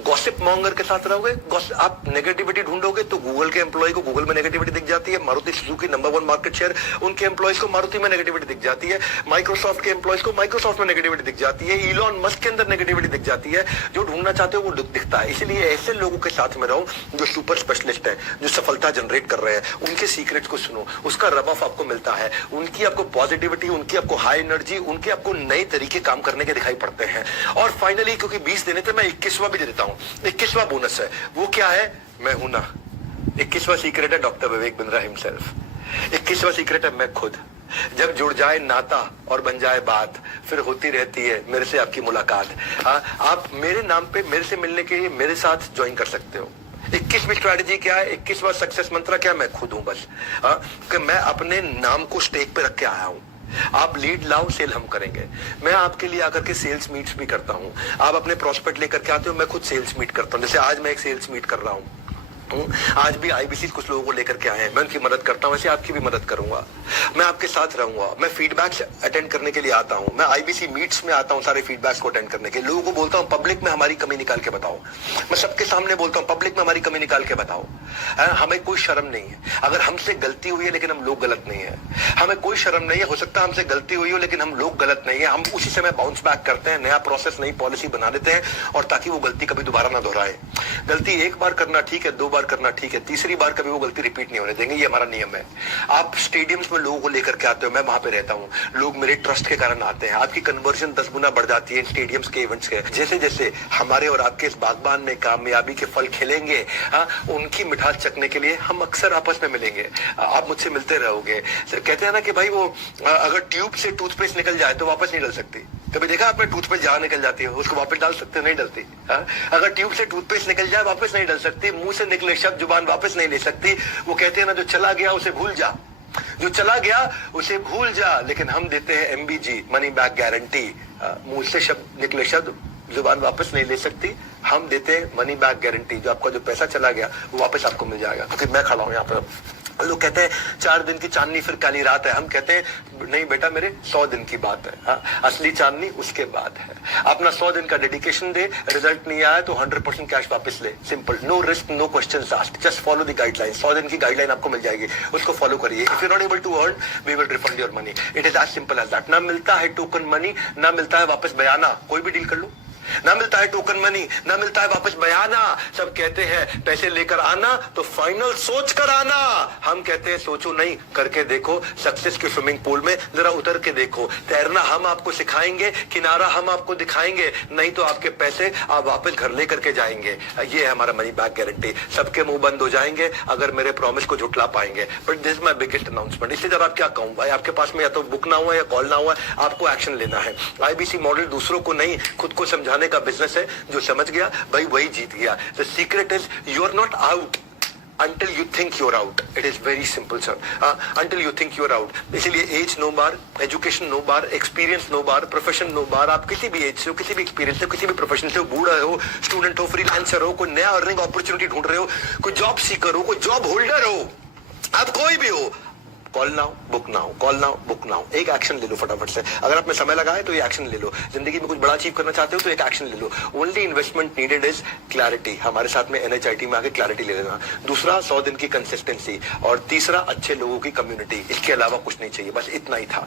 गॉसिप मॉन्गर के साथ रहोगे, आप नेगेटिविटी ढूंढोगे तो गूगल के एम्प्लॉय को गूगल में नेगेटिविटी दिख जाती है। Maruti Suzuki number 1 market share, उनके एम्प्लॉयज को मारुति में नेगेटिविटी दिख जाती है। माइक्रोसॉफ्ट के एम्प्लॉयज को माइक्रोसॉफ्ट में नेगेटिविटी दिख जाती है। इलॉन मस्क के अंदर नेगेटिविटी दिख जाती है। जो ढूंढना चाहते हो वो दिखता है। इसलिए ऐसे लोगों के साथ में रहो जो सुपर स्पेशलिस्ट है, जो सफलता जनरेट कर रहे हैं। उनके सीक्रेट्स को सुनो, उसका रब ऑफ आपको मिलता है। उनकी आपको पॉजिटिविटी, उनकी आपको हाई एनर्जी, उनके आपको नए तरीके काम करने के दिखाई पड़ते हैं। और फाइनली, क्योंकि 20 देने थे, मैं 21वां भी दे देता हूं। 21वां बोनस है। वो क्या है, मैं हूं ना। 21वां सीक्रेट है doctor Vivek Bindra himself. 21वां secret है मैं खुद। जब जुड़ जाए नाता और बन जाए बात, फिर होती रहती है मेरे से आपकी मुलाकात। आप मेरे नाम पे मेरे से मिलने के लिए मेरे साथ ज्वाइन कर सकते हो। 21वीं स्ट्रैटेजी क्या है, 21वां सक्सेस मंत्र क्या, मैं खुद हूं बस। कि मैं अपने नाम को स्टेक पे रख के आया हूं। आप लीड लाओ, सेल हम करेंगे। मैं आपके लिए आकर के सेल्स मीट्स भी करता हूं। आप अपने प्रोस्पेक्ट लेकर के आते हो, मैं खुद सेल्स मीट करता हूं। जैसे आज मैं एक सेल्स मीट कर रहा हूं, आज भी IBC कुछ लोगों को लेकर के आए हैं, मैं उनकी मदद करता हूं। वैसे आपकी भी मदद करूंगा, मैं आपके साथ रहूंगा। मैं फीडबैक्स अटेंड करने के लिए आता हूं। मैं IBC मीट्स में आता हूं सारे फीडबैक्स को अटेंड करने के। लोगों को बोलता हूं पब्लिक में हमारी कमी निकाल के बताओ। मैं सबके सामने बोलता हूं पब्लिक में हमारी कमी निकाल के बताओ। हमें कोई शर्म नहीं है अगर हमसे गलती हुई है, लेकिन हम लोग गलत नहीं है। हमें कोई शर्म नहीं है, हो सकता है हमसे गलती हुई हो लेकिन हम लोग गलत नहीं है। हम उसी समय बाउंस बैक करते हैं, नया प्रोसेस, नई पॉलिसी बना देते हैं, और ताकि वो गलती कभी दोबारा ना दोहराए। गलती एक बार करना ठीक है, 2 बार करना ठीक है, तीसरी बार कभी वो गलती रिपीट नहीं होने देंगे, ये हमारा नियम है। आप स्टेडियम्स में लोगों को लेकर के आते हो, मैं वहां पे रहता हूँ, लोग मेरे ट्रस्ट के कारण आते हैं, आपकी कन्वर्जन 10 गुना बढ़ जाती है स्टेडियम्स के इवेंट्स के। जैसे जैसे हमारे और आपके इस बागबान में कामयाबी के फल खिलेंगे, हाँ, उनकी मिठास चखने के लिए हम अक्सर आपस में मिलेंगे, आप मुझसे मिलते रहोगे। कहते हैं ना कि भाई वो अगर ट्यूब से टूथपेस्ट निकल जाए तो वापस नहीं डल सकती। कभी देखा आपने टूथपेस्ट जहां निकल जाती है उसको वापस डाल सकते, नहीं डलती। अगर ट्यूब से टूथपेस्ट निकल जाए वापस नहीं डल सकती, मुंह से निकले शब्द जुबान वापस नहीं ले सकती। वो कहते हैं ना, जो चला गया उसे भूल जा, जो चला गया उसे भूल जा। लेकिन हम देते हैं MBG, मनी बैक गारंटी। मुंह से शब्द निकले शब्द जुबान वापस नहीं ले सकती, हम देते हैं मनी बैक गारंटी। जो आपका जो पैसा चला गया वो वापस आपको मिल जाएगा। क्योंकि मैं खड़ा हूं यहाँ पर, लोग कहते हैं 4 दिन की चांदनी फिर काली रात है, हम कहते हैं नहीं बेटा मेरे 100 दिन की बात है। असली चांदनी उसके बाद है। अपना 100 दिन का डेडिकेशन दे, रिजल्ट नहीं आया तो 100% कैश वापस ले, simple, no risk no questions asked, just follow the guideline. 100 दिन की गाइडलाइन आपको मिल जाएगी, उसको फॉलो करिए। If you not able to earn, we will refund your money, it is as simple as that. ना मिलता है टोकन मनी, ना मिलता है वापस बयाना, कोई भी डील कर लो, ना मिलता है टोकन मनी, ना मिलता है वापस बयाना। सब कहते हैं पैसे लेकर आना तो फाइनल सोच कर आना, हम कहते हैं सोचो नहीं, करके देखो। सक्सेस के स्विमिंग पूल में जरा उतर के देखो, तैरना हम आपको सिखाएंगे, किनारा हम आपको दिखाएंगे, नहीं तो आपके पैसे आप वापस घर लेकर के जाएंगे। ये है हमारा मनी बैक गारंटी। सबके मुंह बंद हो जाएंगे अगर मेरे प्रॉमिस को झुटला पाएंगे। But this is my biggest announcement. इसलिए जरा क्या कहूं भाई, आपके पास में या तो बुक ना हुआ या कॉल ना हुआ, आपको एक्शन लेना है। IBC मॉडल दूसरों को नहीं, खुद को समझाने का बिजनेस है। जो समझ गया भाई वही जीत गया। The secret is you are not out until you think you're out. It is very simple, sir. Until you think you're out. इसलिए एज नो बार, एजुकेशन नो बार, एक्सपीरियंस नो बार, प्रोफेशन नो बार। आप किसी भी एज से हो, किसी भी एक्सपीरियंस से, किसी भी प्रोफेशन से हो, बूढ़ा हो, स्टूडेंट हो, फ्रीलांसर हो, कोई नया अर्निंग अपॉर्चुनिटी ढूंढ रहे हो, कोई जॉब सीकर हो, कोई जॉब होल्डर हो, आप कोई भी हो, call now book now, call now book now. एक एक्शन ले लो फटाफट से। अगर आप में समय लगा है तो ये एक्शन ले लो। जिंदगी में कुछ बड़ा अचीव करना चाहते हो तो एक एक्शन ले लो। Only investment needed is clarity. हमारे साथ में NHIT में आके क्लैरिटी ले लेना। दूसरा 100 दिन की कंसिस्टेंसी, और तीसरा अच्छे लोगों की कम्युनिटी। इसके अलावा कुछ नहीं चाहिए, बस इतना ही था।